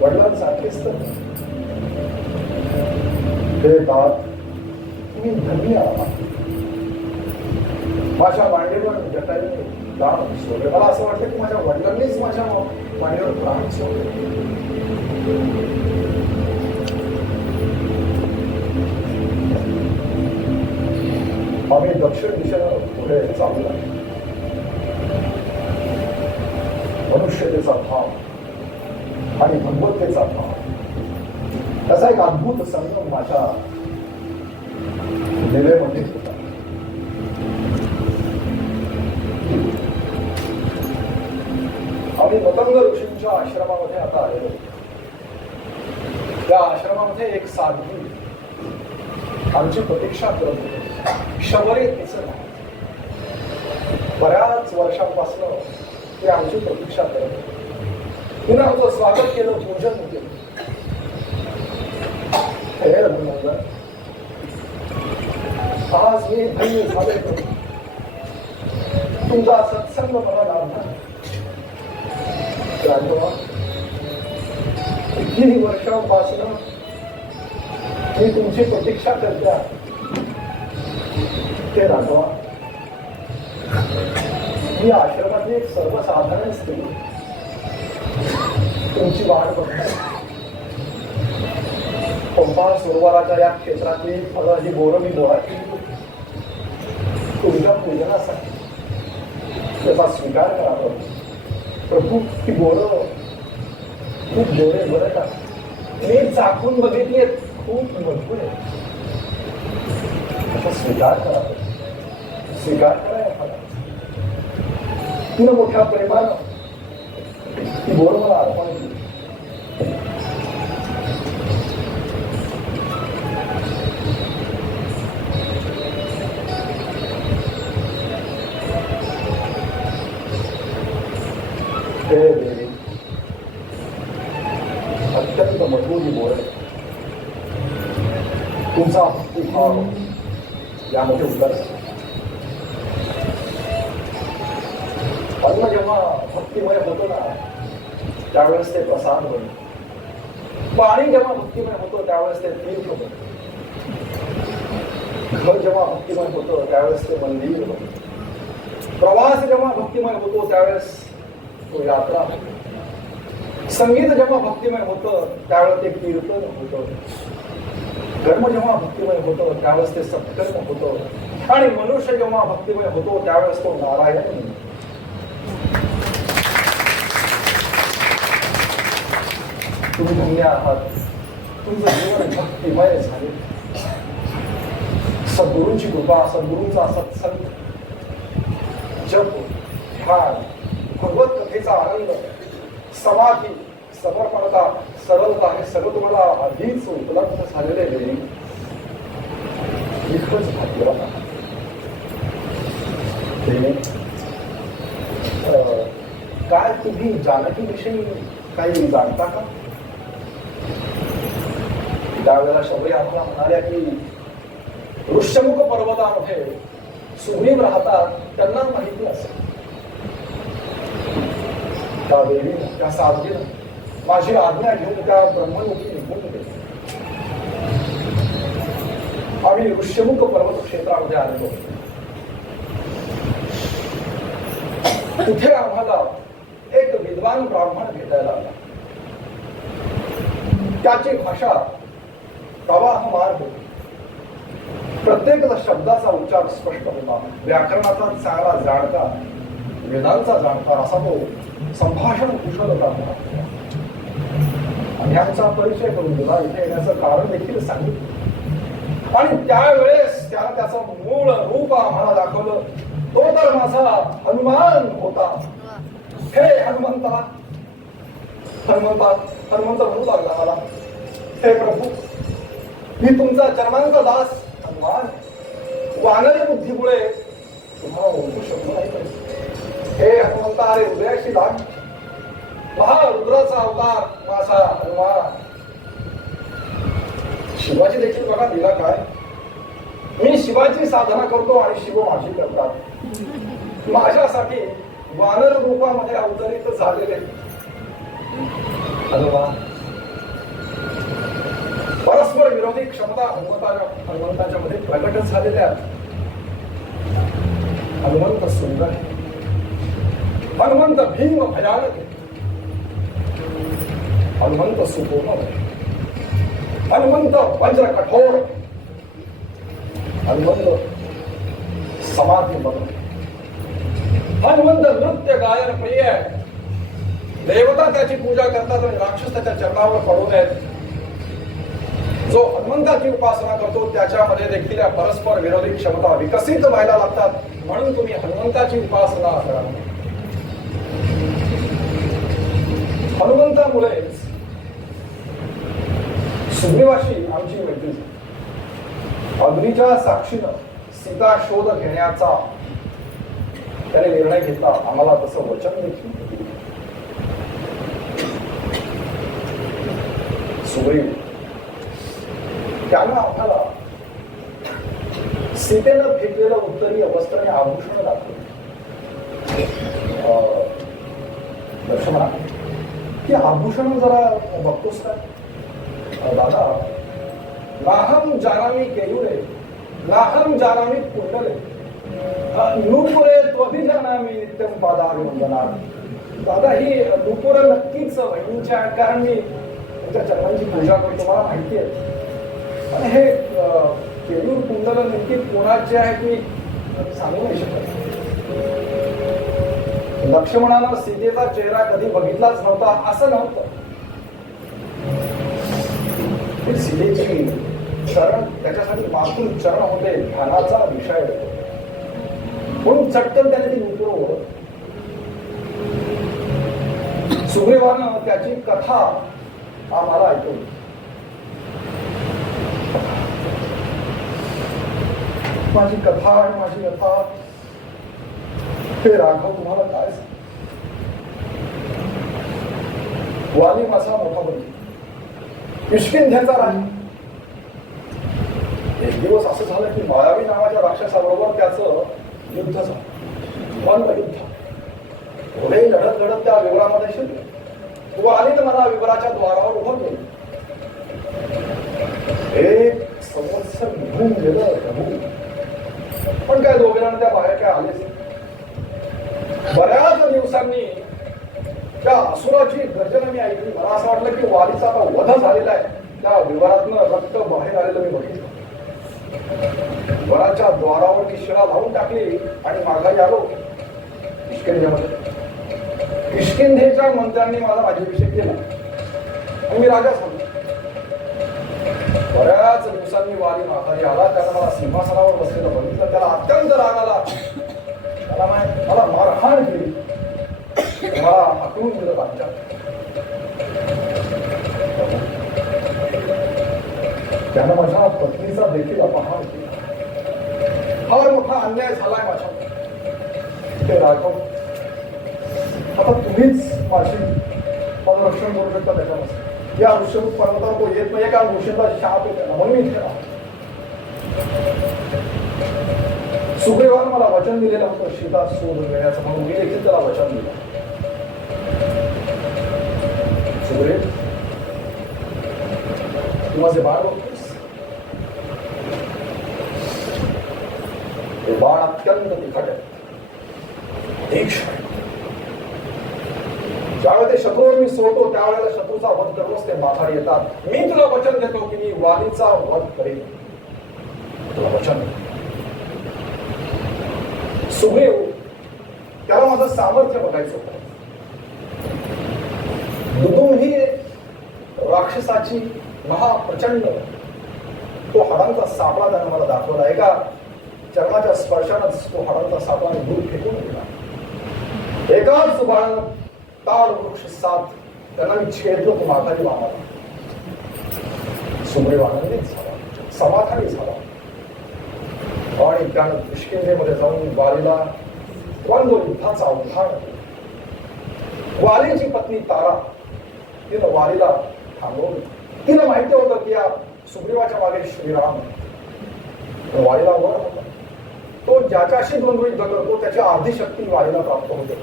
वडिलांसारखेच तर. हे तात, तुम्ही धन्य आहात. माझ्या मांडीवर जटायूने प्राण सोडले. मला असं वाटतं की माझ्या वडिलांनीच माझ्या मांडीवर प्राण सोडले. आम्ही दक्षिण दिशेला पुढे चालू आहे. मनुष्यतेचा भाव आणि भगवतेचा भाव त्याचा एक अद्भुत संगम माझ्या दिलेमध्ये होता. आम्ही मतंग ऋषींच्या आश्रमामध्ये आता आलेलो. त्या आश्रमामध्ये एक साधवी आमची प्रतीक्षा करत होती. शबरी तिचं नाव. बऱ्याच वर्षांपासून ती आमची प्रतीक्षा करत होती. तिने आमचं स्वागत केलं, पूजन केलं. हे रघुनंदन, आज मी धन्य झाले. तुमचा सत्संग मला लाभला. किती वर्षांपासून मी तुमची प्रतीक्षा करते. ते राघवा, मी आश्रमातली एक सर्वसाधारण स्त्री तुमची वाट बघते. पंपा सरोवराच्या या क्षेत्रातली फळं ही बोरं मी गोळा केली तुमच्या पूजनासाठी. त्याचा स्वीकार करा प्रभू. ही बोरं खूप गोडे बरं का. मी चाकून बघितली, खूप मजबूत आहे. त्याचा स्वीकार करा, स्वीकार करा. तिनं मोठ्या प्रेमानं ती बोर मला अर्पण केली. अत्यंत मजबूत बोल आहे. तुमचा भक्तिभाव यामध्ये उतर. अन्न जेव्हा भक्तिमय होतो ना त्यावेळेस ते प्रसाद होईल. पाणी जेव्हा भक्तिमय होतो त्यावेळेस ते तीर्थ होतं. घर जेव्हा भक्तिमय होतं त्यावेळेस ते मंदिर होतं. प्रवास जेव्हा भक्तिमय होतो त्यावेळेस तो यात्रा होतो. संगीत जेव्हा भक्तिमय होतं त्यावेळेस ते कीर्तन होतं. कर्म जेव्हा भक्तिमय होतं त्यावेळेस ते सत्कर्म होतं. आणि मनुष्य जेव्हा भक्तिमय होतो त्यावेळेस तो नारायण. तुम्ही धन्य आहात. तुमचं जीवन भक्तिमय झाले. सद्गुरूंची कृपा, सद्गुरूंचा सत्संग, जप, ध्यान, भगवत कथेचा आनंद, समाधी, समर्पणता, सरलता हे सगळं तुम्हाला आधीच उपलब्ध झालेले वेळी इतकंच भाग्यवान आहात. काय तुम्ही जानकी विषयी काही जाणता का? त्यावेळेला शबरी आम्हाला म्हणाल्या की ऋष्यमुख पर्वतामध्ये सुग्रीव राहतात, त्यांना माहिती असेल. त्या देवीनं, त्या साधीनं माझी आज्ञा घेऊन त्या ब्रह्मलोकी निघून गेले. आम्ही ऋष्यमुख पर्वत क्षेत्रामध्ये आलेलो. तिथे आम्हाला एक विद्वान ब्राह्मण भेटायला आला. त्याची भाषा प्रवाहमार्ग होती. प्रत्येक शब्दाचा उच्चार स्पष्ट होता. व्याकरणाचा चांगला जाणता, वेदांचा जाणता असा तो संभाषण कुशल होता. आणि आमचा परिचय करून दिला. इथे येण्याचं कारण देखील सांगितलं. आणि त्यावेळेस त्यानं त्याचं मूळ रूप आम्हाला दाखवलं. तो तर माझा हनुमान होता. हे हनुमंत म्हणू लागला मला, हे प्रभू, मी तुमचा चरणांचा दास हनुमान, वानरी बुद्धीमुळे तुम्हाला ओळखू शकलो नाही. हे हनुमंता, अरे हृदयाशी लाग, महारुद्राचा अवतार माझा हनुमान. शिवाजी देखील बघा दिला काय, मी शिवाची साधना करतो आणि शिव माझी करतात. माझ्यासाठी वानर रूपामध्ये अवतरित झालेले हनुमान. परस्पर विरोधी क्षमता हनुमंताच्या मध्ये प्रकट झालेल्या. हनुमंत सुंदर, हनुमंत भीम भयानक, हनुमंत सुपूर्ण, हनुमंत वज्र कठोर, हनुमंत समाधी बघ, हनुमंत नृत्य गायन प्रिय. देवता त्याची पूजा करतात आणि राक्षस त्याच्या चरणावर पडू नयेत. जो हनुमंताची उपासना करतो त्याच्यामध्ये देखील परस्पर विरोधी क्षमता विकसित व्हायला लागतात. म्हणून तुम्ही हनुमंताची उपासना करा. हनुमंतामुळेच सुग्रीवाशी आमची मैत्री झाली. अग्नीच्या साक्षीनं सीता शोध घेण्याचा त्याने निर्णय घेतला. आम्हाला तसं वचन देखील सुग्रीव त्यानं आम्हाला सीतेनं फेकलेलं उत्तरीय वस्त्र आणि आभूषण दाखवलं. दर्शना की आभूषण जरा बघतोस का दादा? नाहम जानामी केयुरे, नाहम जानामी कुंडले, नूपुरे त्वभिजानामी नित्यम पादारी वंदना. दादा ही नूपुर नक्कीच बहिणींच्या, कारण मी तुमच्या चरणांची पूजा करतो, मला माहिती आहे. आणि हे केयूर कुंडल नक्की कोणाचे आहेत मी सांगू नाही शकत. लक्ष्मणानं सीतेचा चेहरा कधी बघितलाच नव्हता असं नव्हतं. सीतेची चरण त्याच्यासाठी मातृ चरण होते, ध्यानाचा विषय होतो. म्हणून चटकन त्याने ती नूपुर ओळखली. सुग्रीवानं त्याची कथा आम्हाला ऐकवली. माझी कथा आणि माझी कथा हे राघव तुम्हाला काय सांग. वाली माझा मोठा बंधू, किष्किंध्याचा राजा. एक दिवस असं झालं की मायावी नावाच्या राक्षसाबरोबर त्याचं युद्ध झालं, युद्ध. पुढे लढत लढत त्या विवरामध्ये शिरले. वालीनं मला विवराच्या द्वारावर उभं केलं. एक संवत्सर निघून गेलं प्रभू, पण काय दोघांना त्या बाहेर काय आलेच. बऱ्याच दिवसांनी त्या असुराची गर्जना मी ऐकली. मला असं वाटलं की वालीचा आता वध झालेला आहे. त्या विवरातनं रक्त बाहेर आलेलं मी बघितलं. वराच्या द्वारावर ती शिळा लावून टाकली आणि माघारी आलो किष्किंधेमध्ये. किष्किंधेच्या मंत्र्यांनी माझा राज्याभिषेक केला आणि मी राजा झालो. बऱ्याच दिवसांनी वाली माघारी आला. त्यानं मला सिंहासनावर बसलेलं बघितलं. त्याला अत्यंत राग आला. मला मारहाण केली. मला हाकलून दिलं राज्यात. त्यानं माझ्या पत्नीचा देखील अपहार केला. फार मोठा अन्याय झालाय माझ्या. ते राघव, आता तुम्हीच माझी संरक्षण करू शकता. त्याच्यामध्ये या ऋषभ पर्वतावर तो येत नाही, कारण ऋषीचा शाप येते ना, म्हणून मी इथे राहतो. सुग्रीवानं मला वचन दिलेलं होतं सीता शोध घेण्याचं, म्हणून मी देखील त्याला वचन दिलं. सुग्रीव, तू माझे बाळ बघतोस. हे बाळ अत्यंत तिखट आहे. ज्यावेळेला ते शत्रूवर मी सोडतो त्यावेळेला शत्रूचा वध करूनच ते माघारी येतात. मी तुला वचन देतो की मी वालीचा वध करेन. तुला वचन देतो. सुग्रीव, त्याला माझं सामर्थ्य बघायचं होतं. दुदुम ही राक्षसाची महाप्रचंड तो हाडांचा सापळा त्यानं मला दाखवला. एका चर्माच्या स्पर्शानंच तो हाडांचा सापळा दूर फेकून गेला. एकाच बाळानं ताड वृक्ष साथ त्यांना मी छेदलो तो माघारी वामाला. सुग्रीव आनंदित झाला, समाधानी झाला आणि त्यानं किष्किंधेमध्ये जाऊन वालीला द्वंद्व युद्धाचा उद्धार केला. वालीची पत्नी तारा तिनं वालीला थांबवलं. तिला माहिती होतं की या सुग्रीवाच्या मागे श्रीराम. वालीला वर होता. तो ज्याच्याशी द्वंद्व युद्ध करतो त्याची अर्धी शक्ती वालीला प्राप्त होते.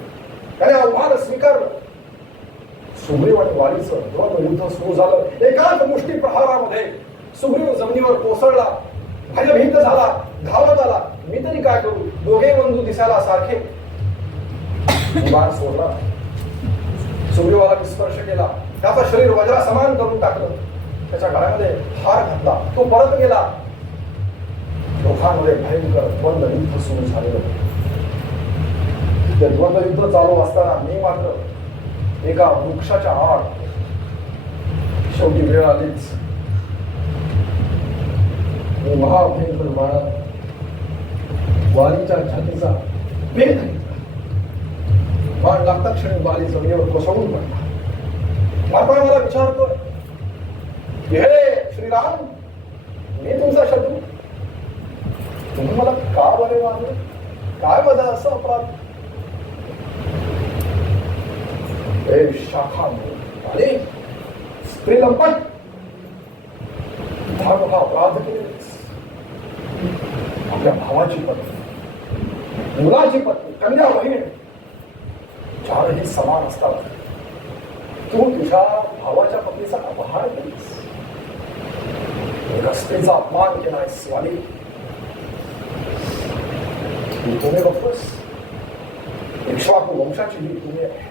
त्याने आव्हान स्वीकारलं. सुग्रीव आणि वालीचं द्वंद्व युद्ध सुरू झालं. एकाच मुष्टी प्रहारामध्ये सुग्रीव जमिनीवर कोसळला, भयभीत झाला, धावत आला. मी तरी काय करू, दोघे बंधू दिसायला सारखे. बाण सोडला, सुग्रीवाला स्पर्श केला, त्याचं शरीर वज्रा समान करून टाकलं. त्याच्या गळ्यामध्ये हार घातला. तो परत गेला. दोघांमध्ये भयंकर द्वंद्व युद्ध सुरू झालेलं होतं. ते द्वंद्व युद्ध चालू असताना मी मात्र एका वृक्षाच्या आड. शेवटी वेळ आलीच. मी महाभयंकर बाणात वालीच्या छातीचा वेध घेतला. बाण लागता क्षणी वाली जमिनीवर कोसळून पडला. मात्र मला विचारतोय, हे श्रीराम, मी तुमचा शत्रू, तुम्ही मला का बरे मारले? काय माझा असं अपराध? शाखा आणि स्त्री लंपट, फार मोठा अपराध केलेस. आपल्या भावाची पत्नी, मुलाची पत्नी, कन्या बहीण चारही समान असतात. तू तुझ्या भावाच्या पत्नीचा अपहार केलीस. एका स्त्रीचा अपमान केलाय. स्वामी, तुम्ही बघतोस, इक्ष्वाकू वंशाची ही तुम्ही आहे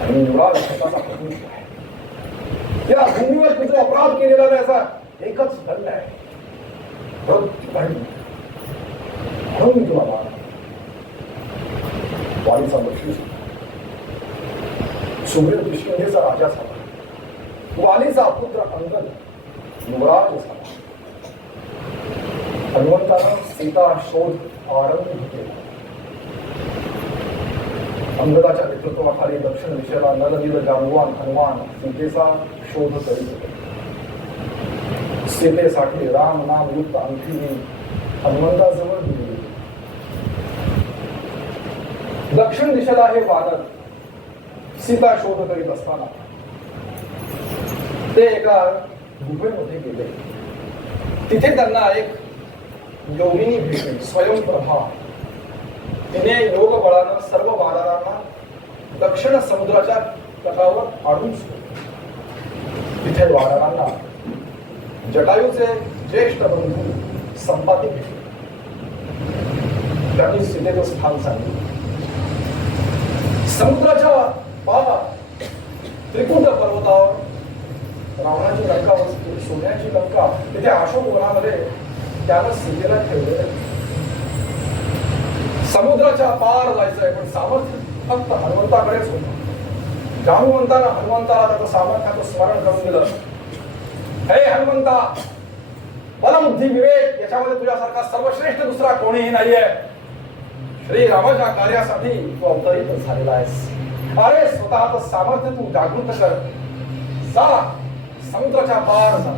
आणि युवराज स्वतःचा प्रतिनिधी आहे. या भूमीवर तुझा अपराध केलेला त्याचा एकच दंड आहे, मृत्यूदंड. म्हणून मी तुला मारला. वालीचा बक्षीस सुग्रीव किष्किंधेचा राजा झाला. वालीचा पुत्र अंगद युवराज झाला. हनुमंतानं सीता शोध आरंभ केला. अंगदाच्या नेतृत्वाखाली दक्षिण दिशेला नलनील जांबवान हनुमान सीतेचा शोध करीत होते. सीतेसाठी राम नाम युक्त अंगठी हनुमंताजवळ दिली. दक्षिण दिशेला हे वानर सीता शोध करीत असताना ते एका गुहेमध्ये गेले. तिथे त्यांना एक योगिनी भेटली, स्वयंप्रभा. तिने योग बळानं सर्व वानरांना दक्षिण समुद्राच्या तटावर आणून सोडले. तिथे वानरांना जटायूचे ज्येष्ठ बंधू संपाती भेटले. त्यांनी सीतेचं स्थान सांगितलं. समुद्राच्या पारात त्रिकुट पर्वतावर रावणाची लंका वसली, सोन्याची लंका. तिथे अशोक वनामध्ये त्यानं सीतेला ठेवलेलं. समुद्राच्या पार जायचंय, पण सामर्थ्य फक्त हनुमंताकडेच होतं. जानुवंतानं हनुमंताला त्याचं सामर्थ्याचं स्मरण करून दिलं. हे हनुमंता, बलबुद्धी विवेक याच्यामध्ये तुझ्यासारखा सर्वश्रेष्ठ दुसरा कोणीही नाहीये. श्रीरामाच्या कार्यासाठी तू अवतरित झालेला आहेस. अरे स्वतःचं सामर्थ्य तू जागृत कर. जा समुद्राच्या पार जा.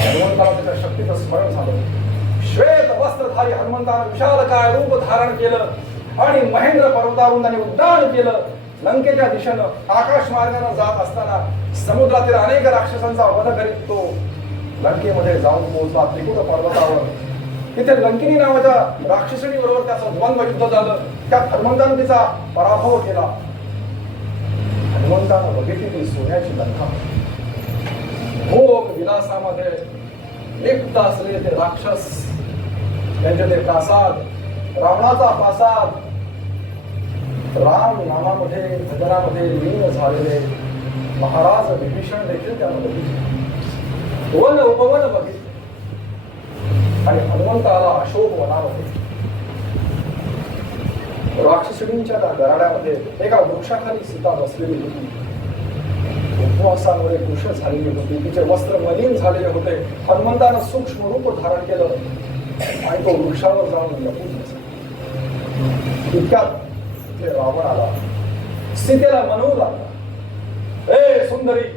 हनुमंताला त्याच्या शक्तीचं स्मरण झालं. श्वेत वस्त्रधारी हनुमंतानं विशालकाय रूप धारण केलं आणि महेंद्र पर्वतावरून त्यांनी उड्डाण केलं. लंकेच्या दिशेनं आकाश मार्गाने जात असताना समुद्रातील अनेक राक्षसांचा वध करीत तो लंकेमध्ये जाऊन पोहोचला. त्रिकुट पर्वतावर तिथे लंकिनी नावाच्या राक्षसणी बरोबर त्याचं द्वंद्व युद्ध झालं. त्यात हनुमंतानं तिचा पराभव केला. हनुमंतानं बघितली ती सोन्याची लंका. भोग विलासामध्ये लिप्त असलेले ते राक्षस, त्यांचे ते प्रासाद, रावणाचा प्रासाद, राम नामामध्ये भजनामध्ये लीन झालेले महाराज विभीषण देखील त्यानं बघितले. वन उपवन बघितले आणि हनुमंताला अशोक वनामध्ये राक्षसणींच्या त्या गराड्यामध्ये एका वृक्षाखाली सीता बसलेली होती. उपवासामुळे कृश झालेली होती. तिचे वस्त्र मलिन झालेले होते. हनुमंतानं सूक्ष्म रूप धारण केलं आणि तो वृक्षावर जाऊन लपून बसला. इतक्यात तिथे रावण आला. सीतेला म्हणू लागला, ए सुंदरी,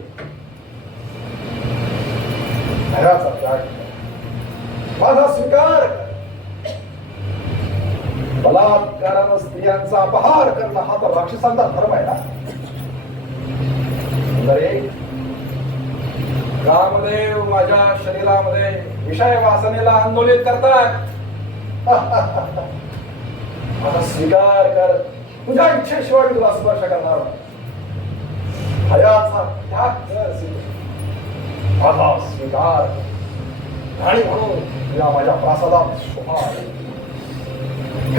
घराचा त्याग माझा स्वीकार कर. बलात्कारानं स्त्रियांचा अपहार करणं हा तर राक्षसांचा धर्म आहे ना. रामदेव माझ्या शरीरामध्ये विषय वासनेला आंदोलित करतात. माझा स्वीकार कर. तुझ्या इच्छेशिवाय मी तुला स्पर्श करणार. हयाचा त्याग कर. माझा स्वीकार आणि म्हणून तुला माझ्या प्रासादात शोभा आहे.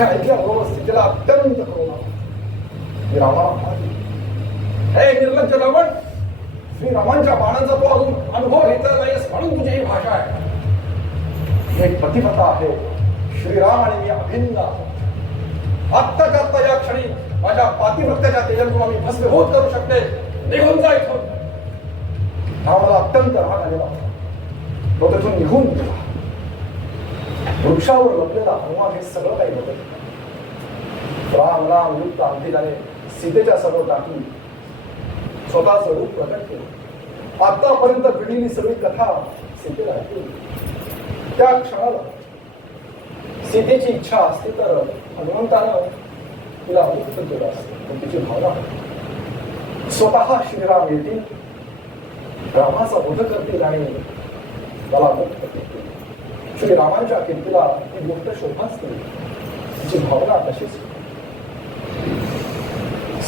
ऐकल्याबरोबर स्थितीला अत्यंत करुणा. मी रामाला म्हणाली, हे निर्लज्ज रावण, श्रीरामांच्या बाणांचा तो अजून अनुभव घेतला नाहीस म्हणून तुझी ही भाषा आहे. मी एक पतिव्रता आहे. श्रीराम आणि मी अभिन्न आहोत. आत्ताच्या आत्ता या क्षणी माझ्या पातिव्रत्याच्या तेजातून आम्ही भस्मीभूत करू शकते. निघून जा इथून. रामाला अत्यंत राग आलेला होता. तो तिथून निघून गेला. वृक्षावर लपलेला हनुमान हे सगळं काही बघत. राम राम युक्त अंतिकाने सीतेच्या समोर टाकली. स्वतःच रूप प्रकट केलं. आतापर्यंत घडलेली सगळी कथा सीतेला ऐकली. त्या क्षणाला सीतेची इच्छा असती तर हनुमंतानं तिला मुक्त केलं असतं. पण तिची भावना स्वतः श्रीराम येतील, रामाचा वध करतील आणि त्याला मुक्त करतील. श्रीरामांच्या कीर्तीला ही गोष्ट शोभाच केली. तिची भावना तशीच.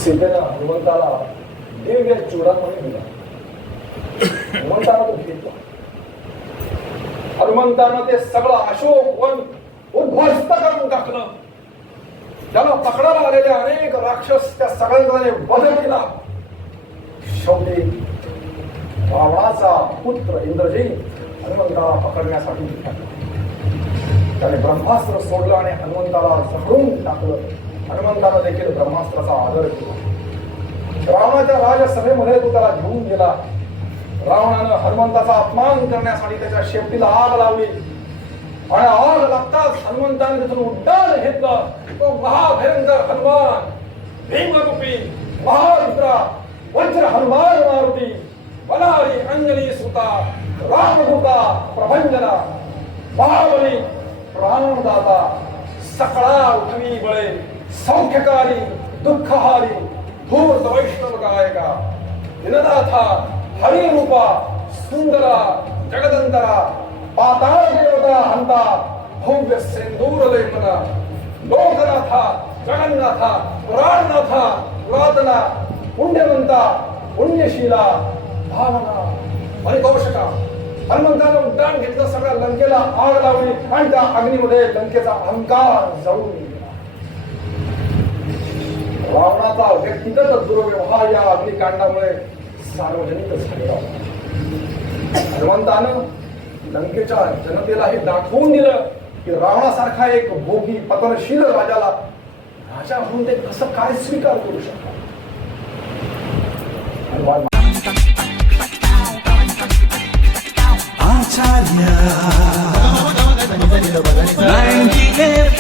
सीतेनं हनुमंताला दिव्य चूडामणी दिला. हनुमंतानं तो घेतला. हनुमंतानं ते सगळं अशोक वन उद्ध्वस्त करून टाकलं. त्याला पकडायला आलेले अनेक राक्षस त्या सगळ्यांचा वध केला. शेवटी रावणाचा पुत्र इंद्रजित हनुमंताला पकडण्यासाठी निघाला. त्याने ब्रह्मास्त्र सोडलं आणि हनुमंताला जखडून टाकलं. हनुमंतानं देखील ब्रह्मास्त्राचा आदर केला. रावणाच्या राजसभेमध्ये तो त्याला घेऊन गेला. रावणानं हनुमंताचा अपमान करण्यासाठी त्याच्या शेपटीला आग लावली आणि आग लागताच हनुमंताने तिथून उड्डाण घेतलं. तो महाभयंकर हनुमान, भीमरूपी महारुद्रा वज्र हनुमान मारुती वनारी अंजनी सुता रामदूता प्रभंजना महाबली प्राणदाता सकळा उठवी बळे सौख्यकारी दुःखहारी धूर्त वैष्णव गायका दिननाथा हरिरूपा सुंदरा जगदंतरा पाताळ देवता हंता भव्य सेंदूर लेपना लोकनाथा जगन्नाथा पुराणनाथा पुरातना पुण्यवंता पुण्यशीला भावना परितोषका. हनुमंतानं उड्डाण घेतलं. सगळ्या लंकेला आग लावली आणि त्या अग्नीमध्ये लंकेचा अहंकार जळून गेला. रावणाचा व्यक्तिगत दुर्व्यवहार या अग्निकांडामुळे सार्वजनिक झालेला होता. हनुमंतानं लंकेच्या जनतेला हे दाखवून दिलं की रावणासारखा एक भोगी पतनशील राजाला राजा म्हणून ते कसं काय स्वीकार करू शकतात. आचार्य 98